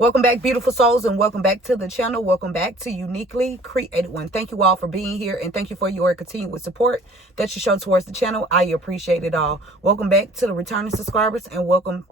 Welcome back, beautiful souls, and welcome back to the channel. Welcome back to Uniquely Created One. Thank you all for being here, and thank you for your continued support that you show towards the channel. I appreciate it all. Welcome back to the returning subscribers, and welcome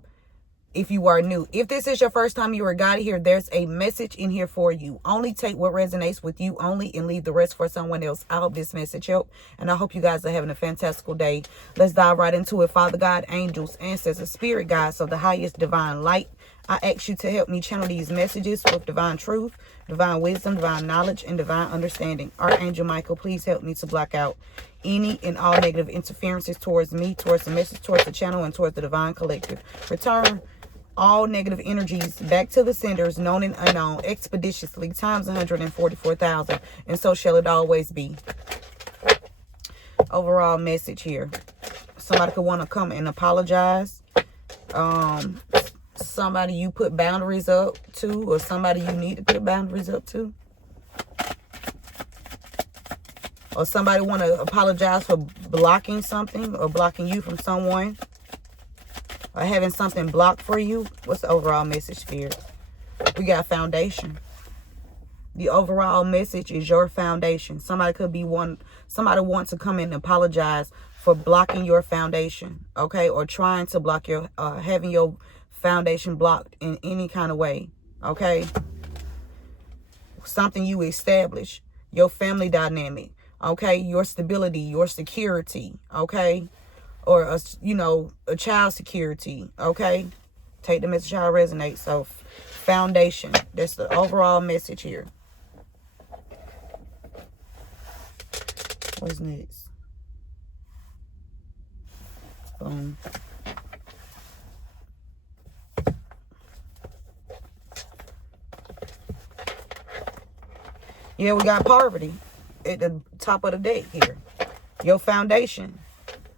if you are new. If this is your first time you are guided here, there's a message in here for you. Only take what resonates with you only and leave the rest for someone else. I hope this message helped, and I hope you guys are having a fantastical day. Let's dive right into it. Father God, angels, ancestors, spirit guides of the highest divine light, I ask you to help me channel these messages with divine truth, divine wisdom, divine knowledge, and divine understanding. Archangel Michael, please help me to block out any and all negative interferences towards me, towards the message, towards the channel, and towards the divine collective. Return all negative energies back to the senders, known and unknown, expeditiously, times 144,000. And so shall it always be. Overall message here. Somebody could want to come and apologize. Somebody you put boundaries up to, or somebody you need to put boundaries up to, or somebody want to apologize for blocking something or blocking you from someone, or having something blocked for you. What's the overall message, Spirit? We got foundation. The overall message is your foundation. Somebody could be somebody wants to come in and apologize for blocking your foundation, okay, or trying to block your having your foundation blocked in any kind of way, okay? Something you establish, your family dynamic, okay, your stability, your security, okay, or a child security, okay? Take the message how it resonates. So foundation, that's the overall message here. What's next? Boom. Yeah, we got poverty at the top of the deck here. Your foundation.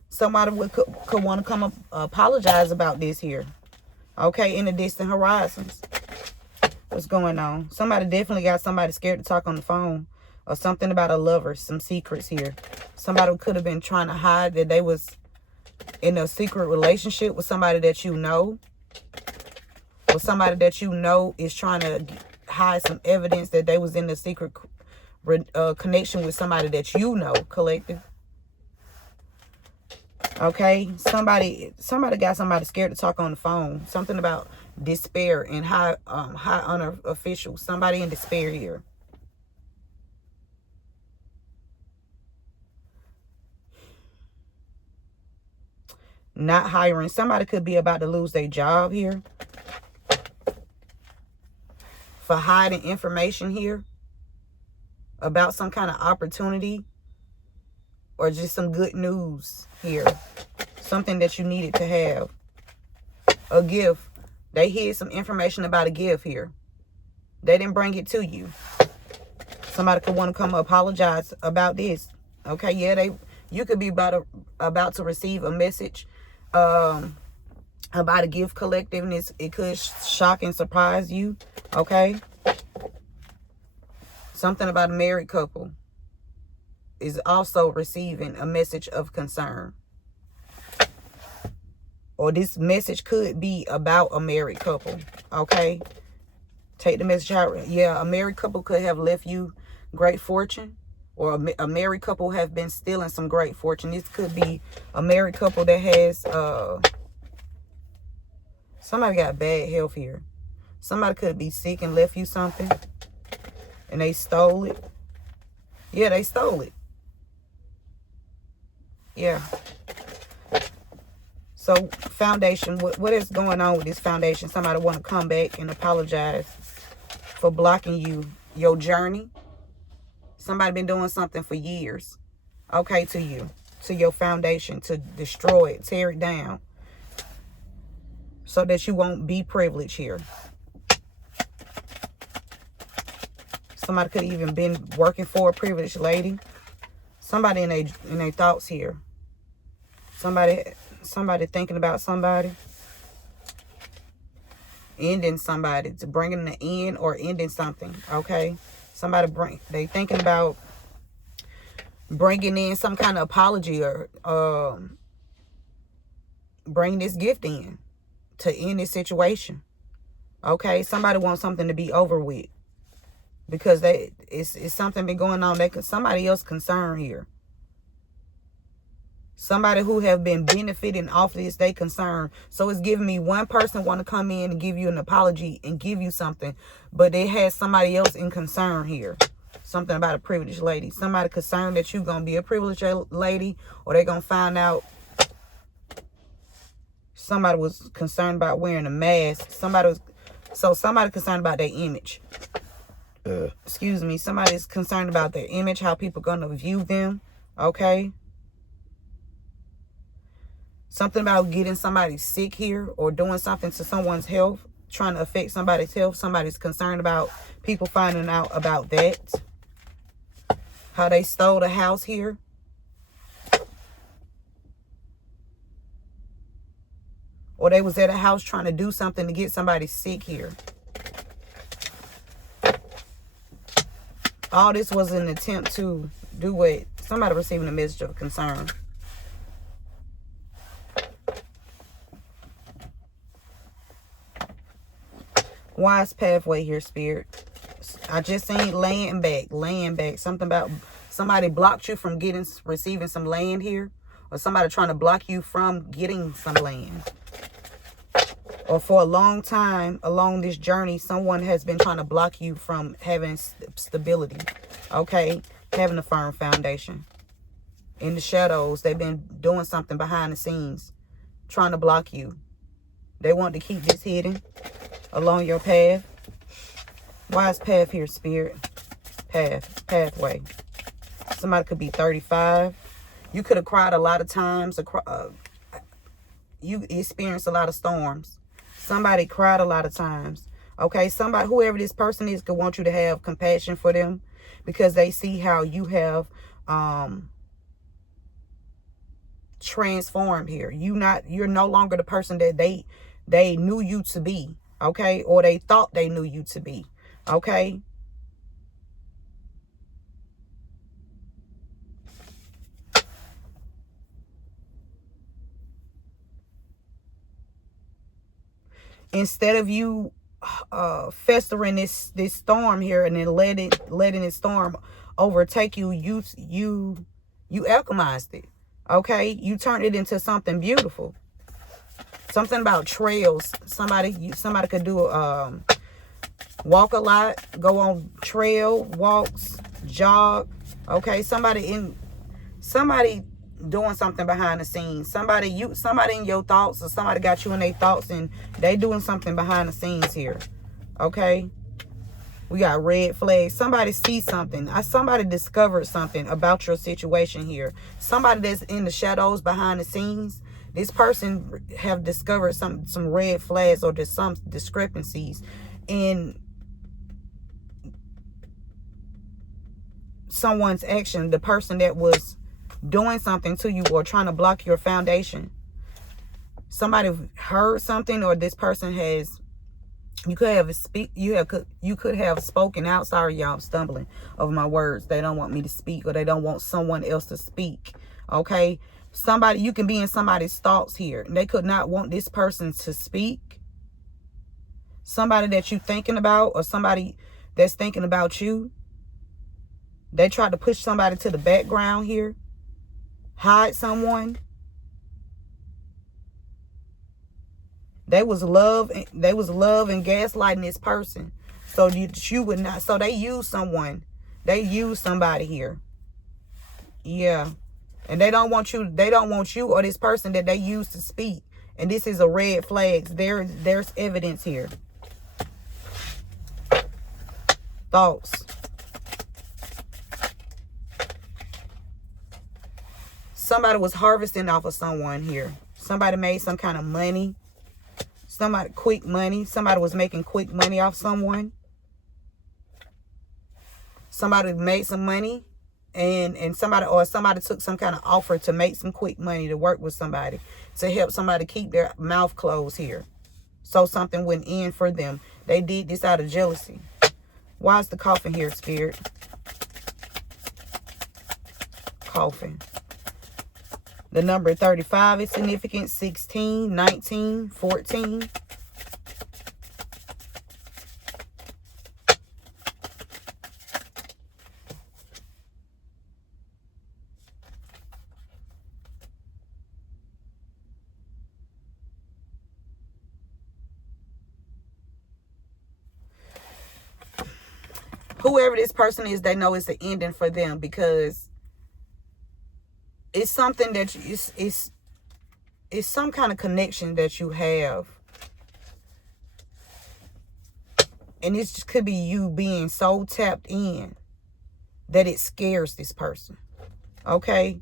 Somebody could want to come up, apologize about this here. Okay, in the distant horizons. What's going on? Somebody definitely got somebody scared to talk on the phone. Or something about a lover. Some secrets here. Somebody could have been trying to hide that they was in a secret relationship with somebody that you know. Or somebody that you know is trying to hide some evidence that they was in a secret connection with somebody that you know, collective. Okay, somebody got somebody scared to talk on the phone. Something about despair and high honor officials. Somebody in despair here. Not hiring. Somebody could be about to lose their job here. For hiding information here about some kind of opportunity or just some good news here. Something that you needed to have. A gift. They hid some information about a gift here. They didn't bring it to you. Somebody could want to come apologize about this. Okay, yeah, you could be about to receive a message about a gift, collective, and it could shock and surprise you. Okay, something about a married couple is also receiving a message of concern, or this message could be about a married couple. Okay, take the message out. Yeah, a married couple could have left you great fortune, or a married couple have been stealing some great fortune. This could be a married couple that has somebody got bad health here. Somebody could be sick and left you something, and they stole it. Yeah, they stole it. Yeah. So foundation, what is going on with this foundation? Somebody want to come back and apologize for blocking your journey. Somebody been doing something for years, okay, to you, to your foundation, to destroy it, tear it down, so that you won't be privileged here. Somebody could have even been working for a privileged lady. Somebody in their thoughts here. Somebody thinking about somebody. Ending somebody, to bringing an end or ending something, okay? They thinking about bringing in some kind of apology or bring this gift in to end this situation. Okay, somebody wants something to be over with because it's something been going on. Somebody else concerned here. Somebody who have been benefiting off this, they concerned. So it's giving me one person want to come in and give you an apology and give you something, but they had somebody else in concern here. Something about a privileged lady. Somebody concerned that you're going to be a privileged lady, or they're going to find out. Somebody was concerned about wearing a mask. Somebody concerned about their image. Excuse me. Somebody's concerned about their image, how people are going to view them. Okay. Something about getting somebody sick here or doing something to someone's health, trying to affect somebody's health. Somebody's concerned about people finding out about that. How they stole the house here. Or they was at a house trying to do something to get somebody sick here. All this was an attempt to do what? Somebody receiving a message of concern. Wise pathway here, Spirit. I just seen laying back. Something about somebody blocked you from receiving some land here. Or somebody trying to block you from getting some land. Or for a long time along this journey, someone has been trying to block you from having stability. Okay? Having a firm foundation. In the shadows, they've been doing something behind the scenes. Trying to block you. They want to keep this hidden along your path. Wise path here, Spirit. Pathway. Somebody could be 35. You could have cried a lot of times. You experienced a lot of storms. Somebody cried a lot of times. Okay, somebody, whoever this person is, could want you to have compassion for them because they see how you have transformed here. You're no longer the person that they knew you to be. Okay, or they thought they knew you to be. Okay. Instead of you festering this storm here and then letting this storm overtake you, you alchemized it. Okay, you turned it into something beautiful. Something about trails. Somebody could do walk a lot, go on trail walks, jog. Okay, somebody doing something behind the scenes. Somebody in your thoughts, or somebody got you in their thoughts and they doing something behind the scenes here. Okay, we got red flags. Somebody sees something. Somebody discovered something about your situation here. Somebody that's in the shadows behind the scenes. This person have discovered some red flags or just some discrepancies in someone's action. The person that was doing something to you or trying to block your foundation. Somebody heard something, or this person has. You could have spoken out. Sorry, y'all, I'm stumbling over my words. They don't want me to speak, or they don't want someone else to speak. Okay. You can be in somebody's thoughts here. They could not want this person to speak. Somebody that you're thinking about, or somebody that's thinking about you. They tried to push somebody to the background here. Hide someone. They was love and gaslighting this person. So you would not. So they use someone. They use somebody here. Yeah. And they don't want you or this person that they use to speak. And this is a red flag. There's evidence here. Thoughts. Somebody was harvesting off of someone here. Somebody made some kind of money. Quick money. Somebody was making quick money off someone. Somebody made some money. And somebody took some kind of offer to make some quick money to work with somebody, to help somebody keep their mouth closed here, so something wouldn't end for them. They did this out of jealousy. Why is the coffin here, Spirit? Coffin. The number 35 is significant. 16, 19, 14. Whoever this person is, they know it's the ending for them, because it's something that it's some kind of connection that you have. And it just could be you being so tapped in that it scares this person. Okay?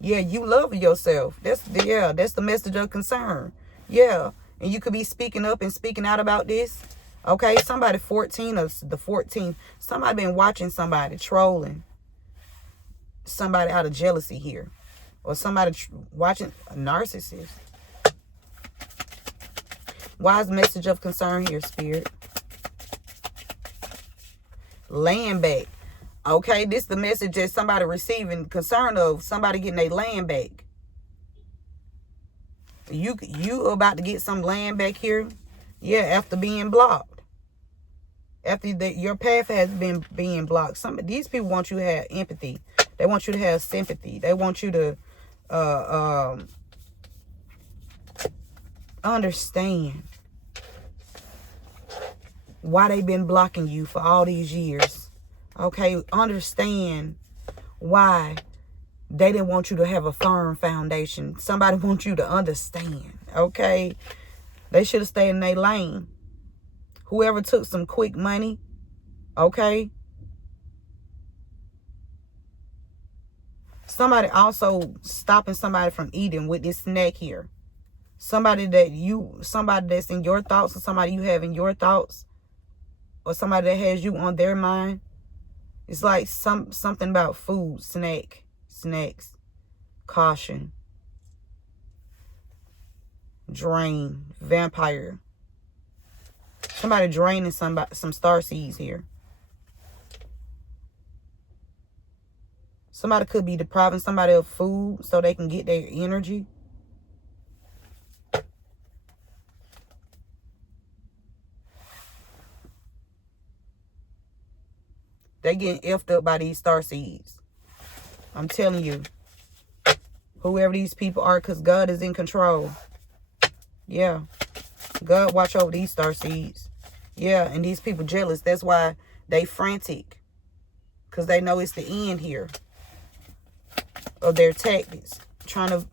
Yeah, you love yourself. That's the message of concern. Yeah. And you could be speaking up and speaking out about this. Okay? Somebody 14 or the 14th. Somebody been watching somebody trolling somebody out of jealousy here. Or somebody watching a narcissist. Why is message of concern here, Spirit? Land back. Okay, this is the message that somebody receiving concern of somebody getting their land back. You about to get some land back here. Yeah, after being blocked. After your path has been being blocked. These people want you to have empathy. They want you to have sympathy. They want you to understand why they've been blocking you for all these years. Okay, understand why they didn't want you to have a firm foundation. Somebody wants you to understand. Okay, they should have stayed in their lane. Whoever took some quick money, okay. Somebody also stopping somebody from eating with this snack here. Somebody that's in your thoughts, or somebody you have in your thoughts, or somebody that has you on their mind. It's like something about food, snacks, caution, drain, vampire. Somebody draining some star seeds here. Somebody could be depriving somebody of food so they can get their energy. They getting effed up by these star seeds. I'm telling you. Whoever these people are, because God is in control. Yeah. God watch over these star seeds. Yeah, and these people jealous. That's why they frantic. Because they know it's the end here of their tactics. Trying to,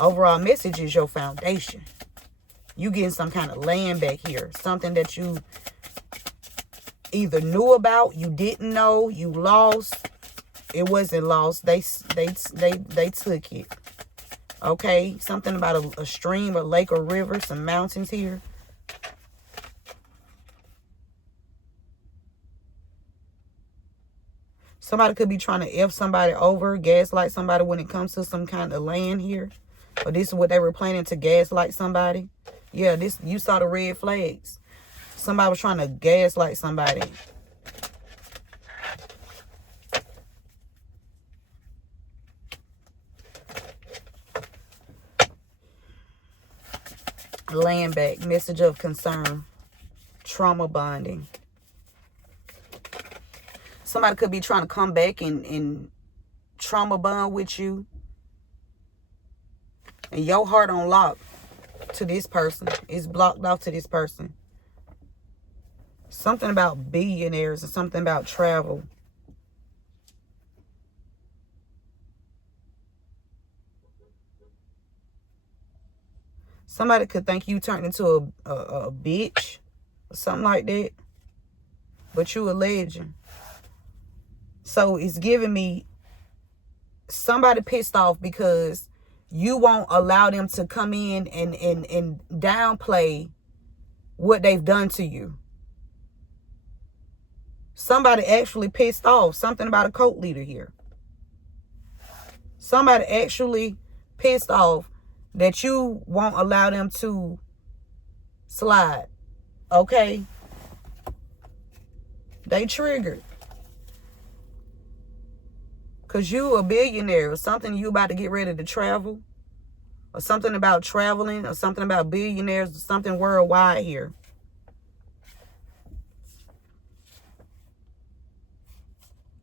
overall message is your foundation. You getting some kind of land back here. Something that you either knew about, you didn't know, you lost. It wasn't lost. They took it. Okay, something about a stream, a lake, or river, some mountains here. Somebody could be trying to F somebody over, gaslight somebody when it comes to some kind of land here. Or this is what they were planning, to gaslight somebody. Yeah, you saw the red flags. Somebody was trying to gaslight somebody. Land back, message of concern, trauma bonding. Somebody could be trying to come back and trauma bond with you. And your heart on lock to this person. It's blocked off to this person. Something about billionaires or something about travel. Somebody could think you turned into a bitch or something like that. But you a legend. So it's giving me somebody pissed off because you won't allow them to come in and downplay what they've done to you. Somebody actually pissed off. Something about a cult leader here. Somebody actually pissed off that you won't allow them to slide. Okay? They triggered. Because you a billionaire or something, you about to get ready to travel. Or something about traveling, or something about billionaires, or something worldwide here.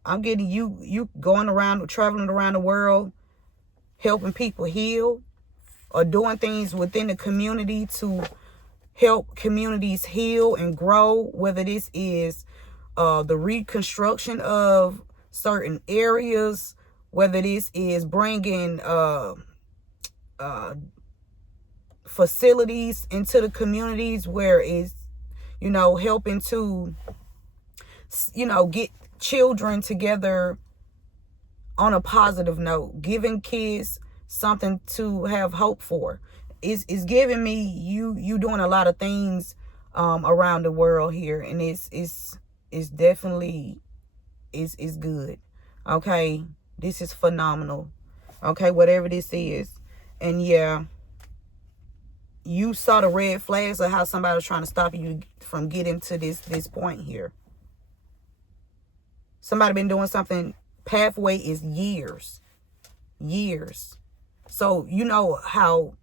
I'm getting you going around, traveling around the world, helping people heal, or doing things within the community to help communities heal and grow, whether this is the reconstruction of certain areas, whether this is bringing facilities into the communities where it's, you know, helping to, you know, get children together on a positive note, giving kids something to have hope for. It's giving me you doing a lot of things around the world here, and it's definitely is good. Okay, this is phenomenal. Okay, whatever this is. And yeah, you saw the red flags of how somebody was trying to stop you from getting to this point here. Somebody been doing something. Pathway is years. So you know how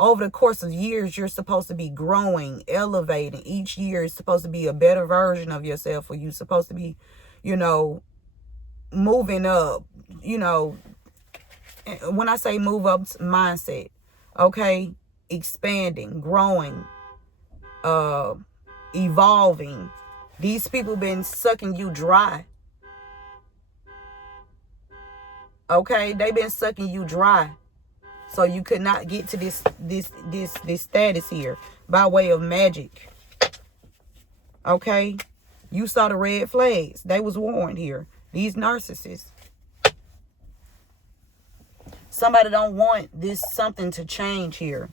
over the course of years you're supposed to be growing, elevating. Each year is supposed to be a better version of yourself, or you're supposed to be, you know, moving up. You know, when I say move up, mindset, okay, expanding, growing, evolving. These people been sucking you dry. Okay, they been sucking you dry, so you could not get to this status here by way of magic. Okay, you saw the red flags. They was warned here. These narcissists. Somebody don't want this something to change here.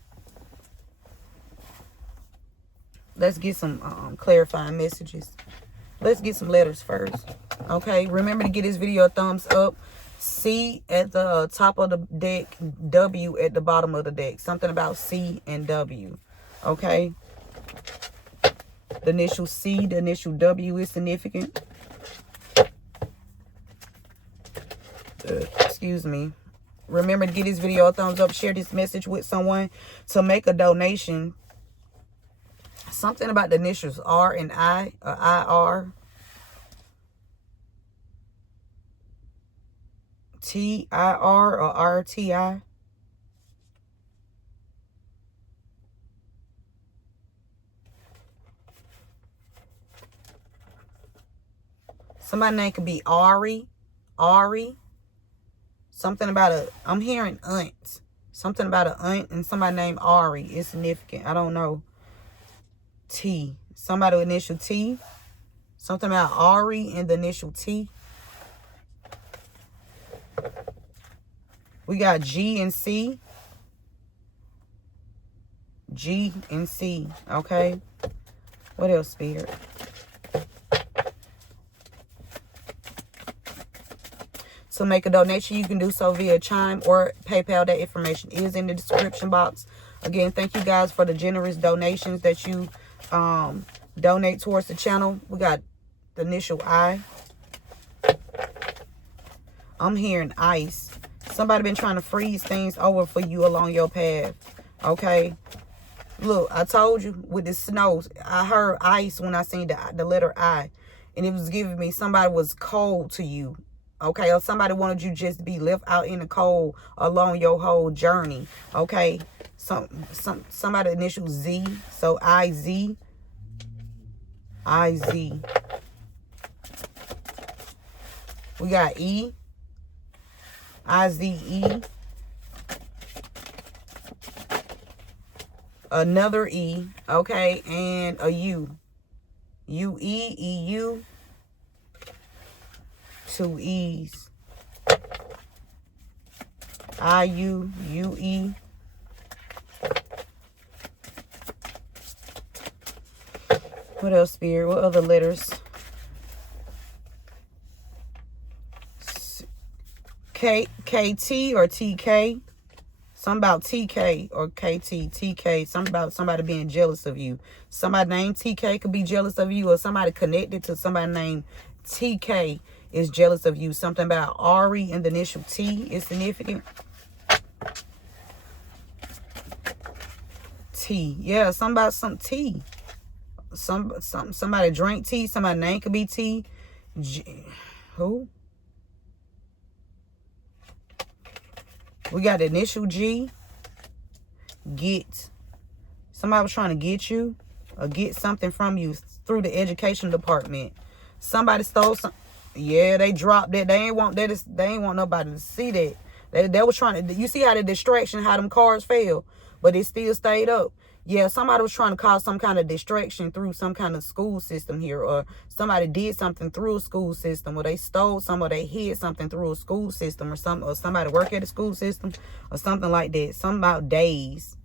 Let's get some clarifying messages. Let's get some letters first. Okay, remember to give this video a thumbs up. C at the top of the deck, W at the bottom of the deck. Something about C and W. Okay. The initial C, the initial W is significant. Excuse me. Remember to give this video a thumbs up. Share this message with someone to make a donation. Something about the initials R and I, or IR. TIR or RTI. Somebody's name could be Ari. Something about I'm hearing aunt. Something about an aunt and somebody named Ari is significant. I don't know. T. Somebody with initial T. Something about Ari and the initial T. We got G and C. G and C. Okay. What else, Spirit? To make a donation, you can do so via Chime or PayPal. That information is in the description box. Again, thank you guys for the generous donations that you donate towards the channel. We got the initial I. I'm hearing ice. Somebody been trying to freeze things over for you along your path. Okay. Look, I told you with the snow, I heard ice when I seen the letter I. And it was giving me somebody was cold to you. Okay. Or somebody wanted you just to be left out in the cold along your whole journey. Okay. Somebody initial Z. So IZ. IZ. We got E. IZE. Another E. Okay. And a U. UE. EU. Two E's. IU. UE. What else, Spirit? What other letters? KT or TK. Something about TK or KT, TK. Something about somebody being jealous of you. Somebody named TK could be jealous of you, or somebody connected to somebody named TK is jealous of you. Something about Ari and the initial T is significant. T. Yeah, something about some tea. Somebody drink tea. Somebody's name could be T. Who? We got the initial G. Get. Somebody was trying to get you or get something from you through the education department. Somebody stole some. Yeah, they dropped that. They ain't want that. They ain't want nobody to see that. They was trying to. You see how the distraction, how them cars fell, but it still stayed up. Yeah, somebody was trying to cause some kind of distraction through some kind of school system here, or somebody did something through a school system, or they stole some, or they hid something through a school system, or somebody work at a school system, or something like that. Something about days,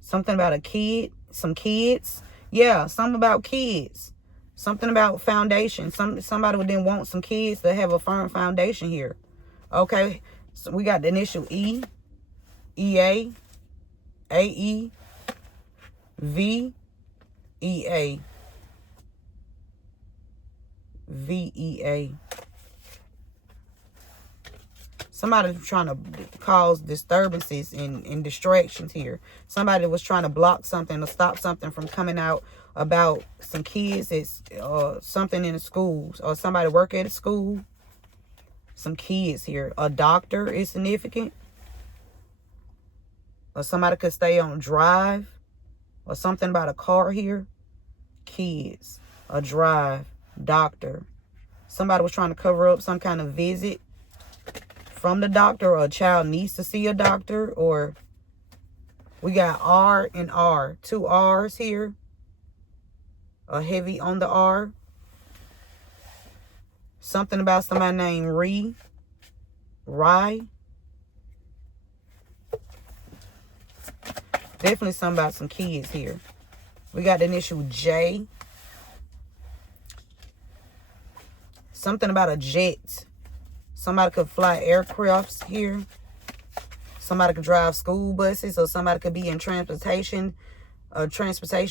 something about a kid, some kids. Yeah, something about kids. Something about foundation. Somebody didn't want some kids to have a firm foundation here. Okay, so we got the initial E, EA, AE, V, EA, VEA. Somebody was trying to cause disturbances and distractions here. Somebody was trying to block something or stop something from coming out about some kids. It's something in the schools, or somebody work at a school. Some kids here. A doctor is significant. Or somebody could stay on drive. Or something about a car here. Kids. A drive. Doctor. Somebody was trying to cover up some kind of visit from the doctor, or a child needs to see a doctor. Or we got R and R. 2 R's here. A heavy on the R. Something about somebody named Rye. Definitely something about some kids here. We got the initial J. Something about a jet. Somebody could fly aircrafts here. Somebody could drive school buses, or somebody could be in transportation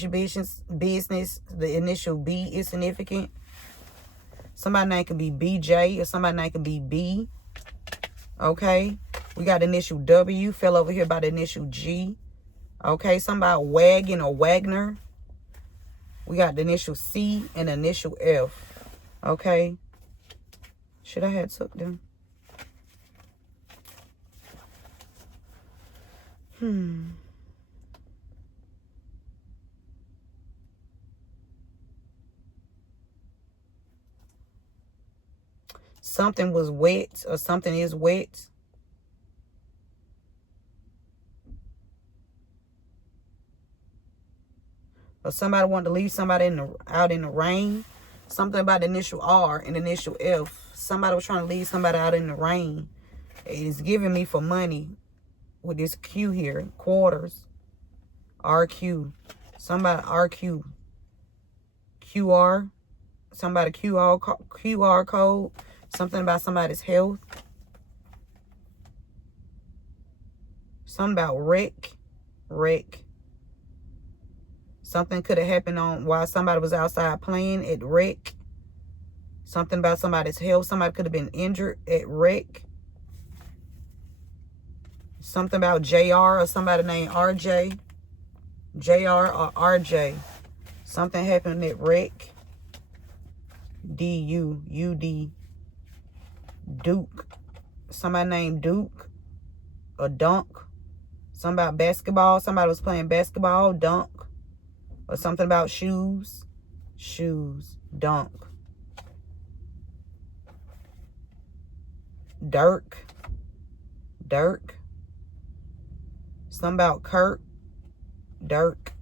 business. The initial B is significant. Somebody's name could be BJ, or somebody's name could be B. Okay. We got the initial W. Fell over here by the initial G. Okay. Something about wagon or Wagner. We got the initial C and the initial F. Okay. Should I have took them? Something was wet, or something is wet. Or somebody wanted to leave somebody out in the rain. Something about the initial R and the initial F. Somebody was trying to leave somebody out in the rain. It's giving me for money with this Q here. Quarters. RQ. Somebody RQ. QR. Somebody QR code. Something about somebody's health. Something about wreck. Something could have happened while somebody was outside playing at wreck. Something about somebody's health. Somebody could have been injured at wreck. Something about JR, or somebody named RJ. JR or RJ. Something happened at wreck. DUD. Duke. Somebody named Duke. Or Dunk. Something about basketball. Somebody was playing basketball. Dunk. Or something about shoes. Dunk. Dirk. Something about Kurt. Dirk.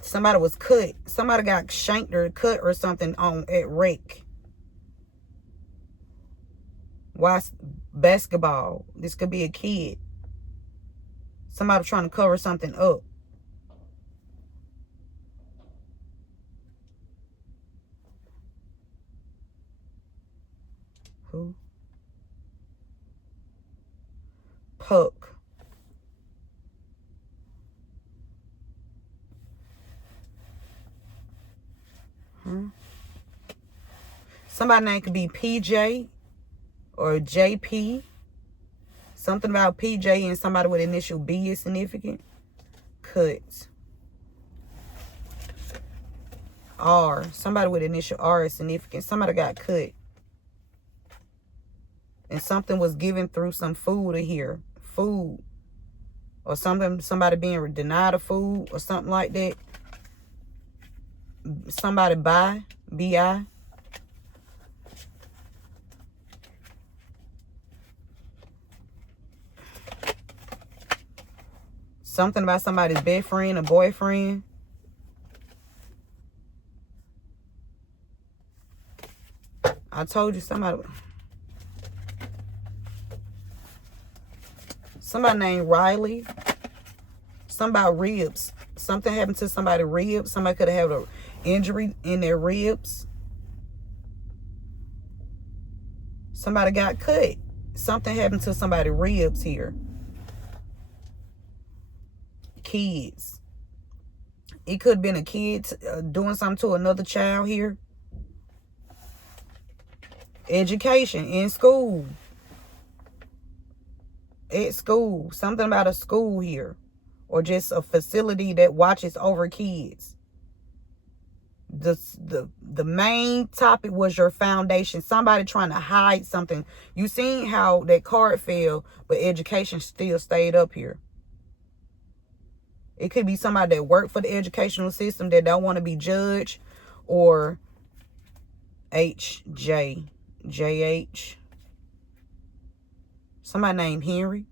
Somebody was cut. Somebody got shanked or cut or something at wreck. Why basketball? This could be a kid. Somebody trying to cover something up. Who? Puck. Somebody's name could be PJ or JP. Something about PJ and somebody with initial B is significant. Cut. R. Somebody with initial R is significant. Somebody got cut. And something was given through some food in here. Food. Or something, somebody being denied of food or something like that. Somebody buy, B-I. Something about somebody's best friend or boyfriend. I told you somebody named Riley. Somebody ribs. Something happened to somebody's ribs. Somebody could have had an injury in their ribs. Somebody got cut. Something happened to somebody's ribs here. Kids. It could have been a kid doing something to another child here. Education in school. At school. Something about a school here. Or just a facility that watches over kids. The main topic was your foundation. Somebody trying to hide something. You seen how that card fell, but education still stayed up here. It could be somebody that worked for the educational system that don't want to be judged. Or JH. Somebody named Henry.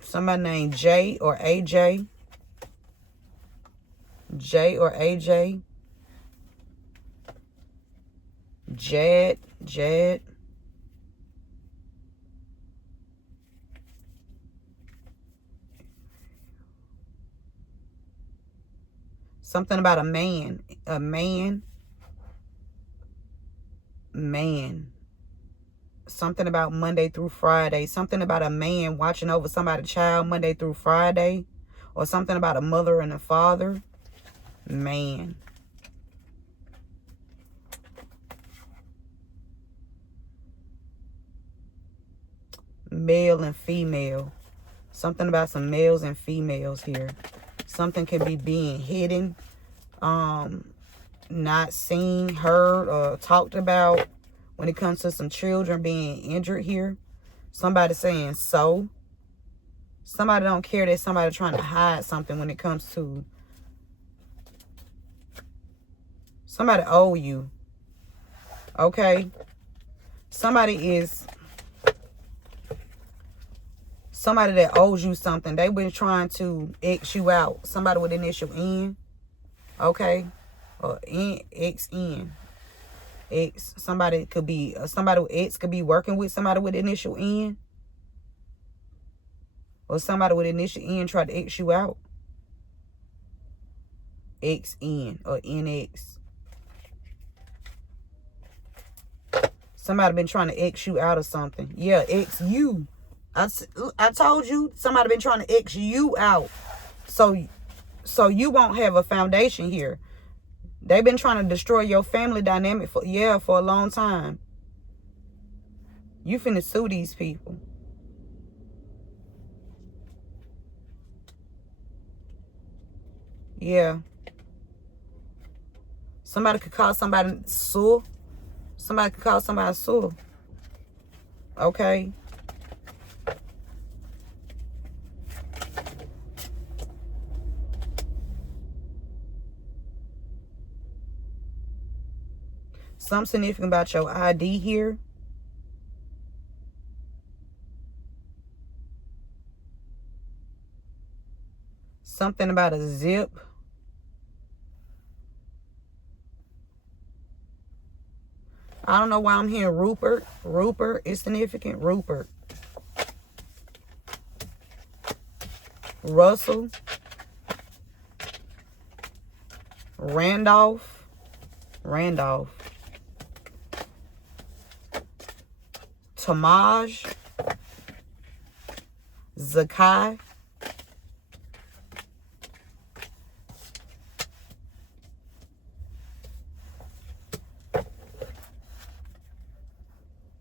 Somebody named J or AJ. J or AJ. Jad. Something about a man. A man. Something about Monday through Friday. Something about a man watching over somebody's child Monday through Friday. Or something about a mother and a father. Man. Male and female. Something about some males and females here. Something could be being hidden. Not seen, heard, or talked about. When it comes to some children being injured here. Somebody saying so. Somebody don't care that somebody trying to hide something when it comes to. Somebody owe you. Okay. Somebody that owes you something. They've been trying to X you out. Somebody with initial N. Okay. Or XN. X. Somebody could be, somebody with X could be working with somebody with initial N. Or somebody with initial N tried to X you out. XN or NX. Somebody been trying to X you out of something. Yeah, X you. I told you somebody been trying to X you out. So you won't have a foundation here. They've been trying to destroy your family dynamic for a long time. You finna sue these people. Yeah. Somebody could call somebody sue. Somebody could call somebody sue. Okay. Something significant about your ID here. Something about a zip. I don't know why I'm hearing Rupert. Rupert is significant. Rupert. Russell. Randolph. Tamaj. Zakai.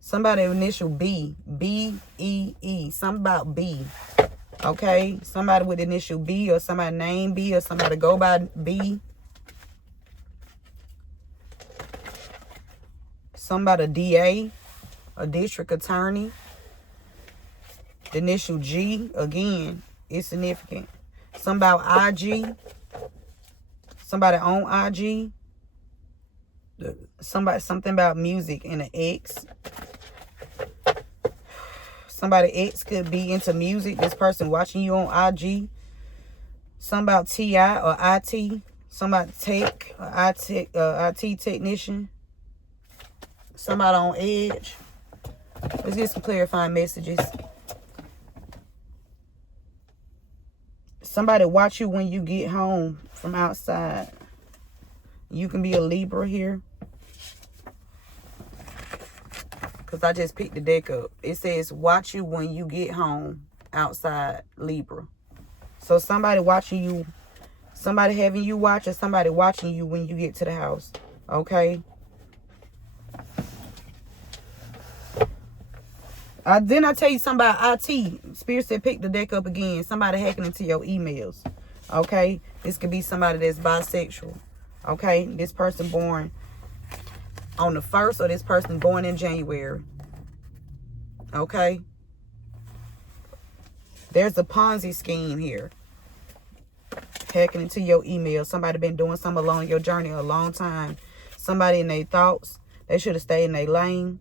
Somebody initial B. B-E-E. Something about B. Okay? Somebody with initial B, or somebody named B, or somebody go by B. Somebody DA, a district attorney. The initial G, again, is significant. Something about IG. Somebody on IG. Something about music and an X. Somebody X could be into music. This person watching you on IG. Something about TI or IT. Somebody tech, IT technician. Somebody on edge. Let's get some clarifying messages. Somebody watch you when you get home from outside. You can be a Libra here. Because I just picked the deck up. It says watch you when you get home outside, Libra. So somebody watching you. Somebody having you watch, or somebody watching you when you get to the house. Okay? Then I tell you something about IT. Spirit said pick the deck up again. Somebody hacking into your emails. Okay? This could be somebody that's bisexual. Okay? This person born on the 1st, or this person born in January. Okay? There's a Ponzi scheme here. Hacking into your email. Somebody been doing something along your journey a long time. Somebody in their thoughts. They should have stayed in their lane.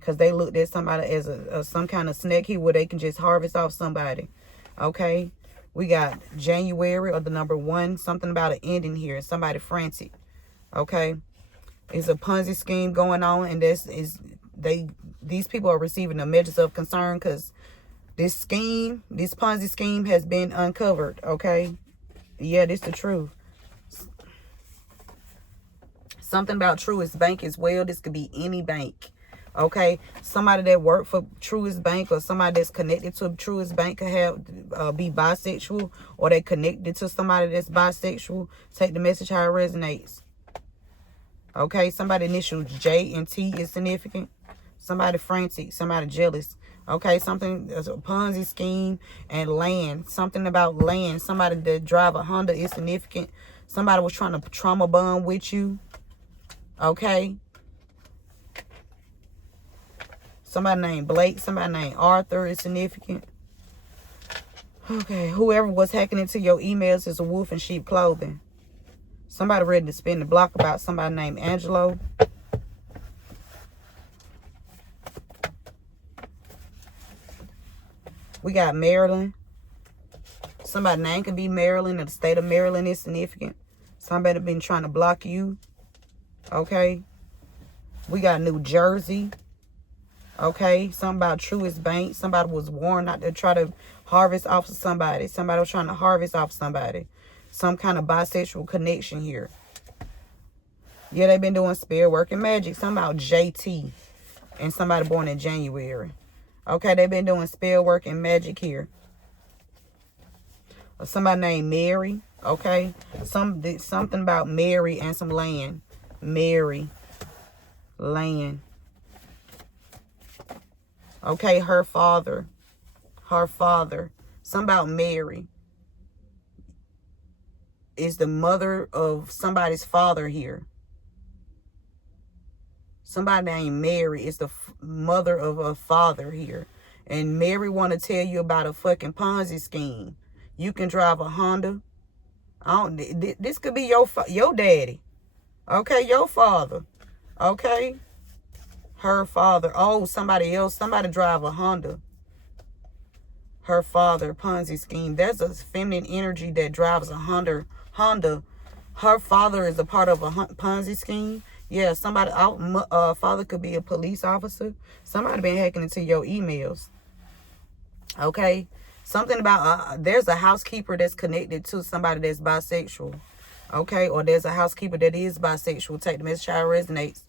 Because they looked at somebody as some kind of snake here where they can just harvest off somebody. Okay? We got January, or the number 1. Something about an ending here. Somebody frantic. Okay? It's a Ponzi scheme going on. And these people are receiving the measures of concern. Because this Ponzi scheme has been uncovered. Okay? Yeah, this is the truth. Something about Truist Bank as well. This could be any bank. Okay, somebody that worked for Truist Bank, or somebody that's connected to Truist Bank could be bisexual, or they connected to somebody that's bisexual. Take the message how it resonates. Okay, somebody initial J and T is significant. Somebody frantic, somebody jealous. Okay, something as a Ponzi scheme and land. Something about land. Somebody that drive a Honda is significant. Somebody was trying to trauma bond with you. Okay. Somebody named Blake, somebody named Arthur is significant. Okay, whoever was hacking into your emails is a wolf in sheep clothing. Somebody ready to spin the block about somebody named Angelo. We got Maryland. Somebody's name could be Maryland, or the state of Maryland is significant. Somebody been trying to block you. Okay. We got New Jersey. Okay, something about Truist Bank. Somebody was warned not to try to harvest off of somebody. Somebody was trying to harvest off somebody. Some kind of bisexual connection here. Yeah, they've been doing spell work and magic. Something about JT and somebody born in January. Okay, they've been doing spell work and magic here. Or somebody named Mary. Okay, something about Mary and some land. Mary, land. Okay, her father. Something about Mary is the mother of somebody's father here. Somebody named Mary is the mother of a father here. And Mary want to tell you about a fucking Ponzi scheme. You can drive a Honda. This could be your daddy. Okay, your father. Okay. Her father. Oh, somebody else. Somebody drive a Honda. Her father, Ponzi scheme. There's a feminine energy that drives a Honda. Her father is a part of a Ponzi scheme. Yeah, somebody, father could be a police officer. Somebody been hacking into your emails. Okay. Something about, there's a housekeeper that's connected to somebody that's bisexual. Okay. Or there's a housekeeper that is bisexual. Take the message how it resonates.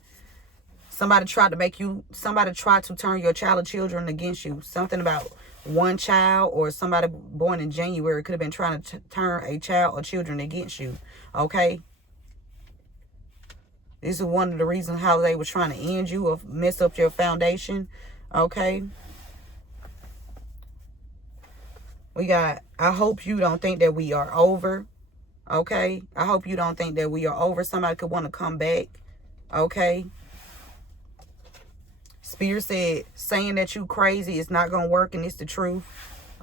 Somebody tried to turn your child or children against you. Something about one child, or somebody born in January could have been trying to turn a child or children against you. Okay. This is one of the reasons how they were trying to end you or mess up your foundation. Okay. We got, I hope you don't think that we are over. Okay. I hope you don't think that we are over. Somebody could want to come back. Okay. Spirit said, saying that you crazy is not going to work, and it's the truth.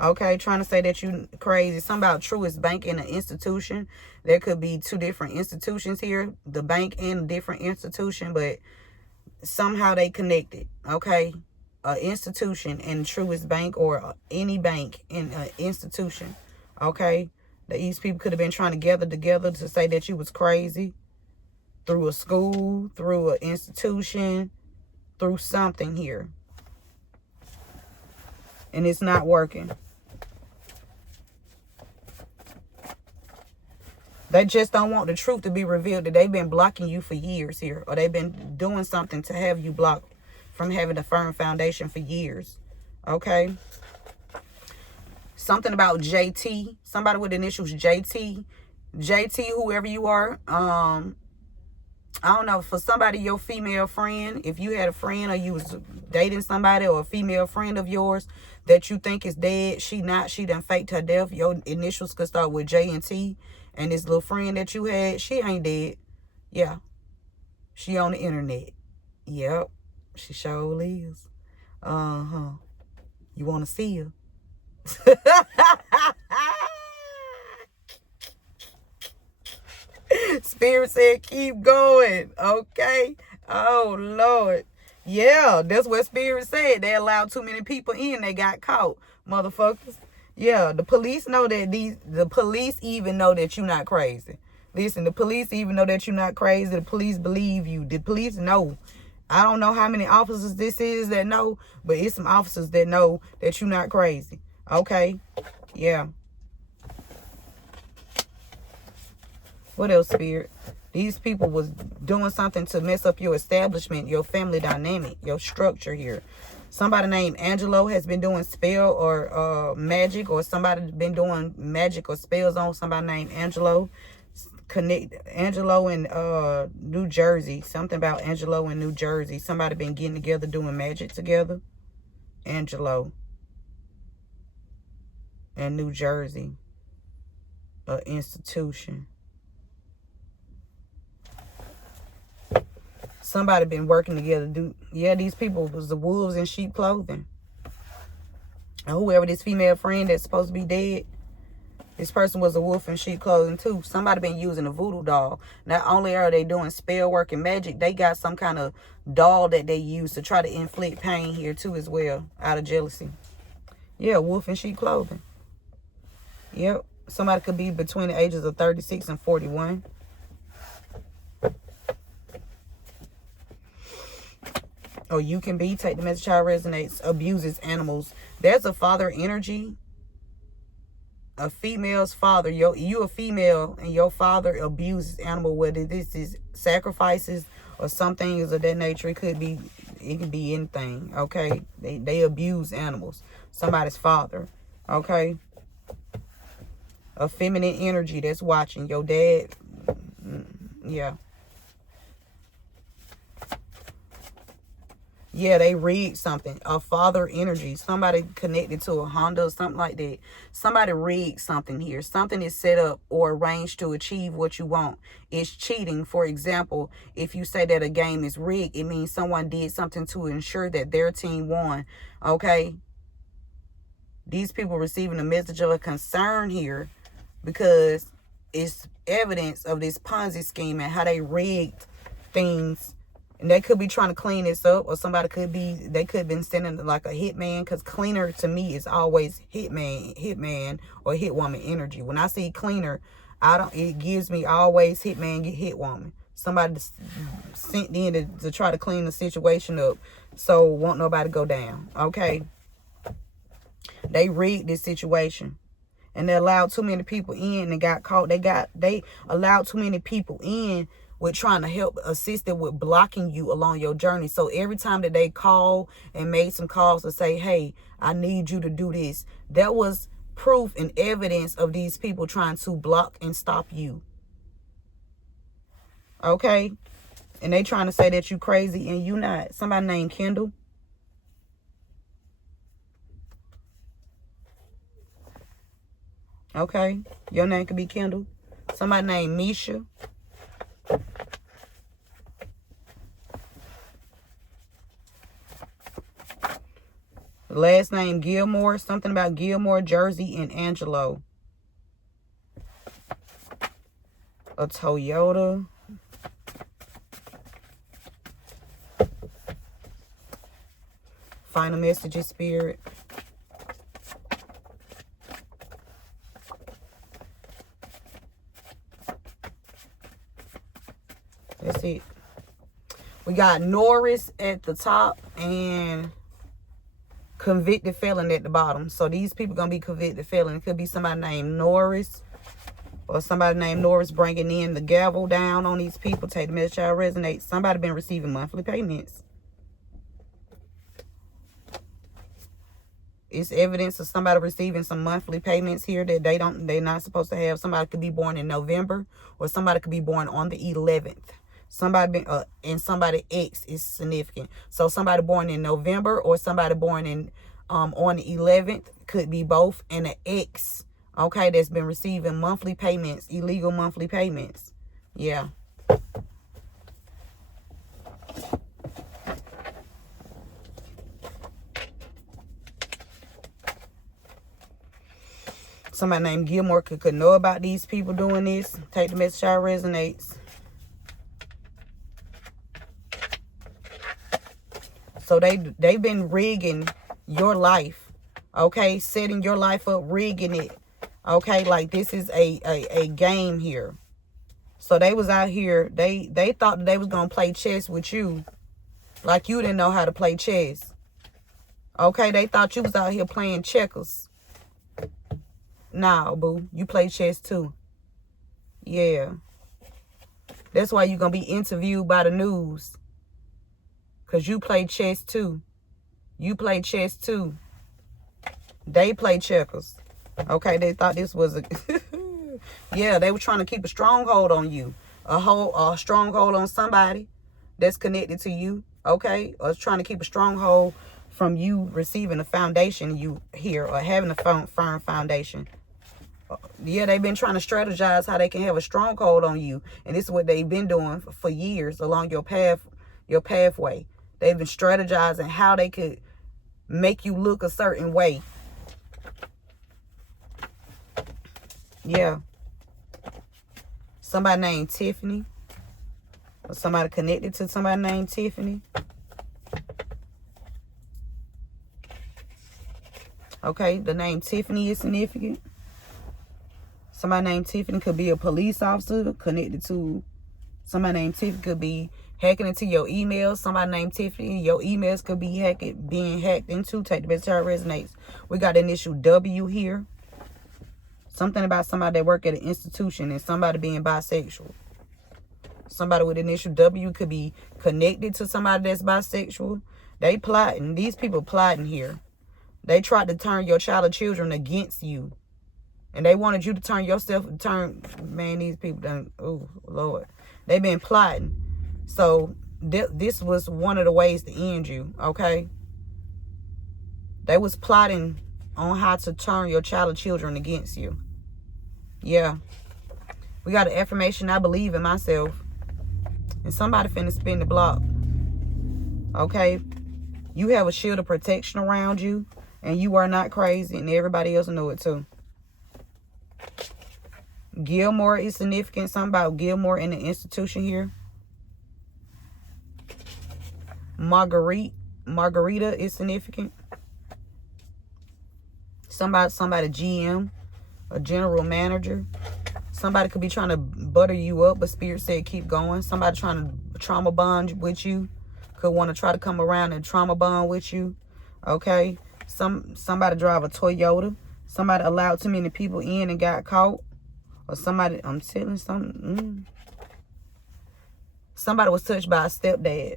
Okay, trying to say that you crazy. Something about Truist Bank and an institution. There could be two different institutions here. The bank and a different institution, but somehow they connected. Okay, an institution and Truist Bank, or any bank in an institution. Okay, these people could have been trying to gather together to say that you was crazy. Through a school, through an institution, through something here. And it's not working. They just don't want the truth to be revealed, that they've been blocking you for years here. Or they've been doing something to have you blocked from having a firm foundation for years. Okay? Something about JT. Somebody with initials JT. JT, whoever you are. I don't know. For somebody, your female friend. If you had a friend or you was dating somebody or a female friend of yours that you think is dead. She not. She done faked her death. Your initials could start with J and T. And this little friend that you had, she ain't dead. Yeah. She on the internet. Yep. She sure is. Uh-huh. You want to see her? Spirit said, keep going. Okay. Oh, Lord. Yeah, that's what Spirit said. They allowed too many people in. They got caught. Motherfuckers. Yeah, the police know that the police even know that you're not crazy. Listen, the police even know that you're not crazy. The police believe you. The police know. I don't know how many officers this is that know, but it's some officers that know that you're not crazy. Okay? Yeah. What else, Spirit? These people was doing something to mess up your establishment, your family dynamic, your structure here. Somebody named Angelo has been doing spell or magic, or somebody been doing magic or spells on somebody named Angelo. Connect Angelo in New Jersey. Something about Angelo in New Jersey. Somebody been getting together doing magic together. Angelo in New Jersey. Institution. Somebody been working together. Yeah, these people was the wolves in sheep clothing. And whoever this female friend that's supposed to be dead, this person was a wolf in sheep clothing too. Somebody been using a voodoo doll. Not only are they doing spell work and magic, they got some kind of doll that they use to try to inflict pain here too as well, out of jealousy. Yeah, wolf in sheep clothing. Yep. Somebody could be between the ages of 36 and 41. Or you can be, take the message how it resonates, abuses animals. There's a father energy. A female's father. You a female and your father abuses animal, whether this is sacrifices or some things of that nature. It can be anything. Okay. They abuse animals. Somebody's father. Okay. A feminine energy that's watching. Your dad. Yeah. Yeah, they rigged something. A father energy. Somebody connected to a Honda or something like that. Somebody rigged something here. Something is set up or arranged to achieve what you want. It's cheating. For example, if you say that a game is rigged, it means someone did something to ensure that their team won. Okay? These people receiving a message of a concern here because it's evidence of this Ponzi scheme and how they rigged things. And they could be trying to clean this up, or somebody could be, they could have been sending like a hitman, because cleaner to me is always hitman or hitwoman energy. When I see cleaner, it gives me always hitman, hit woman. Somebody sent in to try to clean the situation up, so won't nobody go down. Okay. They rigged this situation. And they allowed too many people in and got caught. They allowed too many people in with trying to help assist them with blocking you along your journey. So every time that they call and made some calls to say, hey, I need you to do this, that was proof and evidence of these people trying to block and stop you. Okay? And they trying to say that you crazy and you not. Somebody named Kendall. Okay. Your name could be Kendall. Somebody named Misha. Last name Gilmore. Something about Gilmore, Jersey, and Angelo. A Toyota. Final messages, Spirit. That's it. We got Norris at the top and convicted felon at the bottom. So these people going to be convicted felon. It could be somebody named Norris or somebody named Norris bringing in the gavel down on these people. Take the message, y'all resonate. Somebody been receiving monthly payments. It's evidence of somebody receiving some monthly payments here that they're not supposed to have. Somebody could be born in November or somebody could be born on the 11th. Somebody been and somebody X is significant. So somebody born in November or somebody born in on the 11th, could be both, and an X, okay, that's been receiving monthly payments, illegal monthly payments. Yeah. Somebody named Gilmore could know about these people doing this. Take the message, how it resonates. So they've been rigging your life, okay? Setting your life up, rigging it, okay? Like this is a game here. So they was out here, they thought that they was going to play chess with you like you didn't know how to play chess. Okay, they thought you was out here playing checkers. Nah, boo, you play chess too. Yeah. That's why you're going to be interviewed by the news. Because you play chess too. You play chess too. They play checkers. Okay, they thought this was a... Yeah, they were trying to keep a stronghold on you. A stronghold on somebody that's connected to you. Okay? Or trying to keep a stronghold from you receiving a foundation you here. Or having a firm foundation. Yeah, they've been trying to strategize how they can have a stronghold on you. And this is what they've been doing for years along your pathway. They've been strategizing how they could make you look a certain way. Yeah. Somebody named Tiffany. Or somebody connected to somebody named Tiffany. Okay, the name Tiffany is significant. Somebody named Tiffany could be a police officer connected to somebody named Tiffany, could be hacking into your emails. Somebody named Tiffany, your emails could be being hacked into. Take the best how it resonates. We got the initial W here. Something about somebody that work at an institution and somebody being bisexual. Somebody with initial W could be connected to somebody that's bisexual. They plotting. These people plotting here. They tried to turn your child or children against you. And they wanted you to man, these people done, oh, Lord. They've been plotting. So, this was one of the ways to end you, okay? They was plotting on how to turn your child or children against you. Yeah. We got an affirmation, I believe in myself. And somebody finna spin the block. Okay? You have a shield of protection around you. And you are not crazy. And everybody else know it too. Gilmore is significant. Something about Gilmore in the institution here. Margarita is significant. Somebody GM, a general manager. Somebody could be trying to butter you up, but Spirit said keep going. Somebody trying to trauma bond with you. Could want to try to come around and trauma bond with you. Okay. Somebody drive a Toyota. Somebody allowed too many people in and got caught. Or somebody, I'm telling something. Somebody was touched by a stepdad.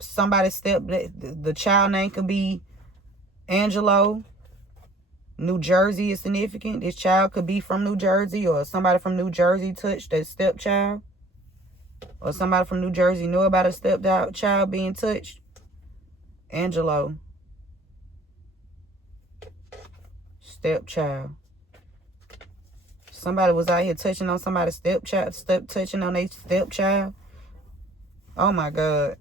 Somebody's stepdad. The child name could be Angelo. New Jersey is significant. This child could be from New Jersey, or somebody from New Jersey touched their stepchild. or somebody from New Jersey knew about a stepchild being touched. Angelo. Stepchild. Somebody was out here touching on somebody's stepchild, touching on their stepchild. Oh my God.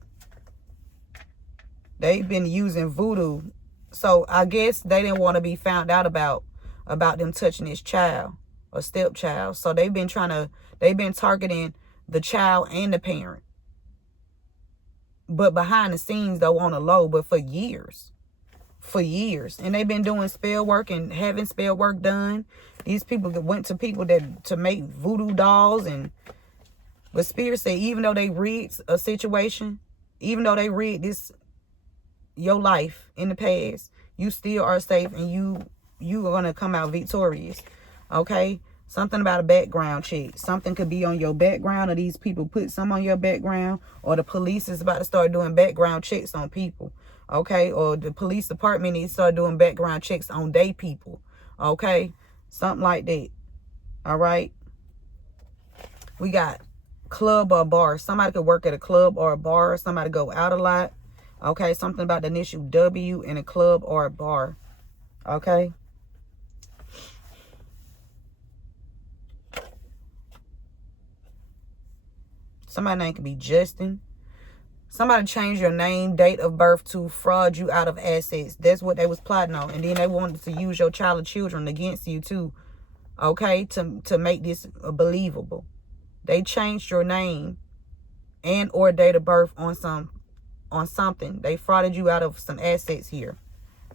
They've been using voodoo. So I guess they didn't want to be found out about them touching this child or stepchild. So they've been targeting the child and the parent. But behind the scenes though, on the low, but for years. And they've been doing spell work and having spell work done. These people went to people to make voodoo dolls. But Spirit said, even though they rigged a situation, even though they rigged your life in the past, you still are safe, and you are gonna come out victorious. Okay? Something about a background check. Something could be on your background, or these people put some on your background, or the police is about to start doing background checks on people. Okay? Or the police department needs to start doing background checks on their people. Okay? Something like that. All right? We got club or bar. Somebody could work at a club or a bar. Somebody go out a lot. Okay? Something about the initial W in a club or a bar. Okay? Somebody's name could be Justin. Somebody changed your name, date of birth to fraud you out of assets. That's what they was plotting on. And then they wanted to use your child or children against you too. Okay? To make this believable. They changed your name and or date of birth on something. They frauded you out of some assets here.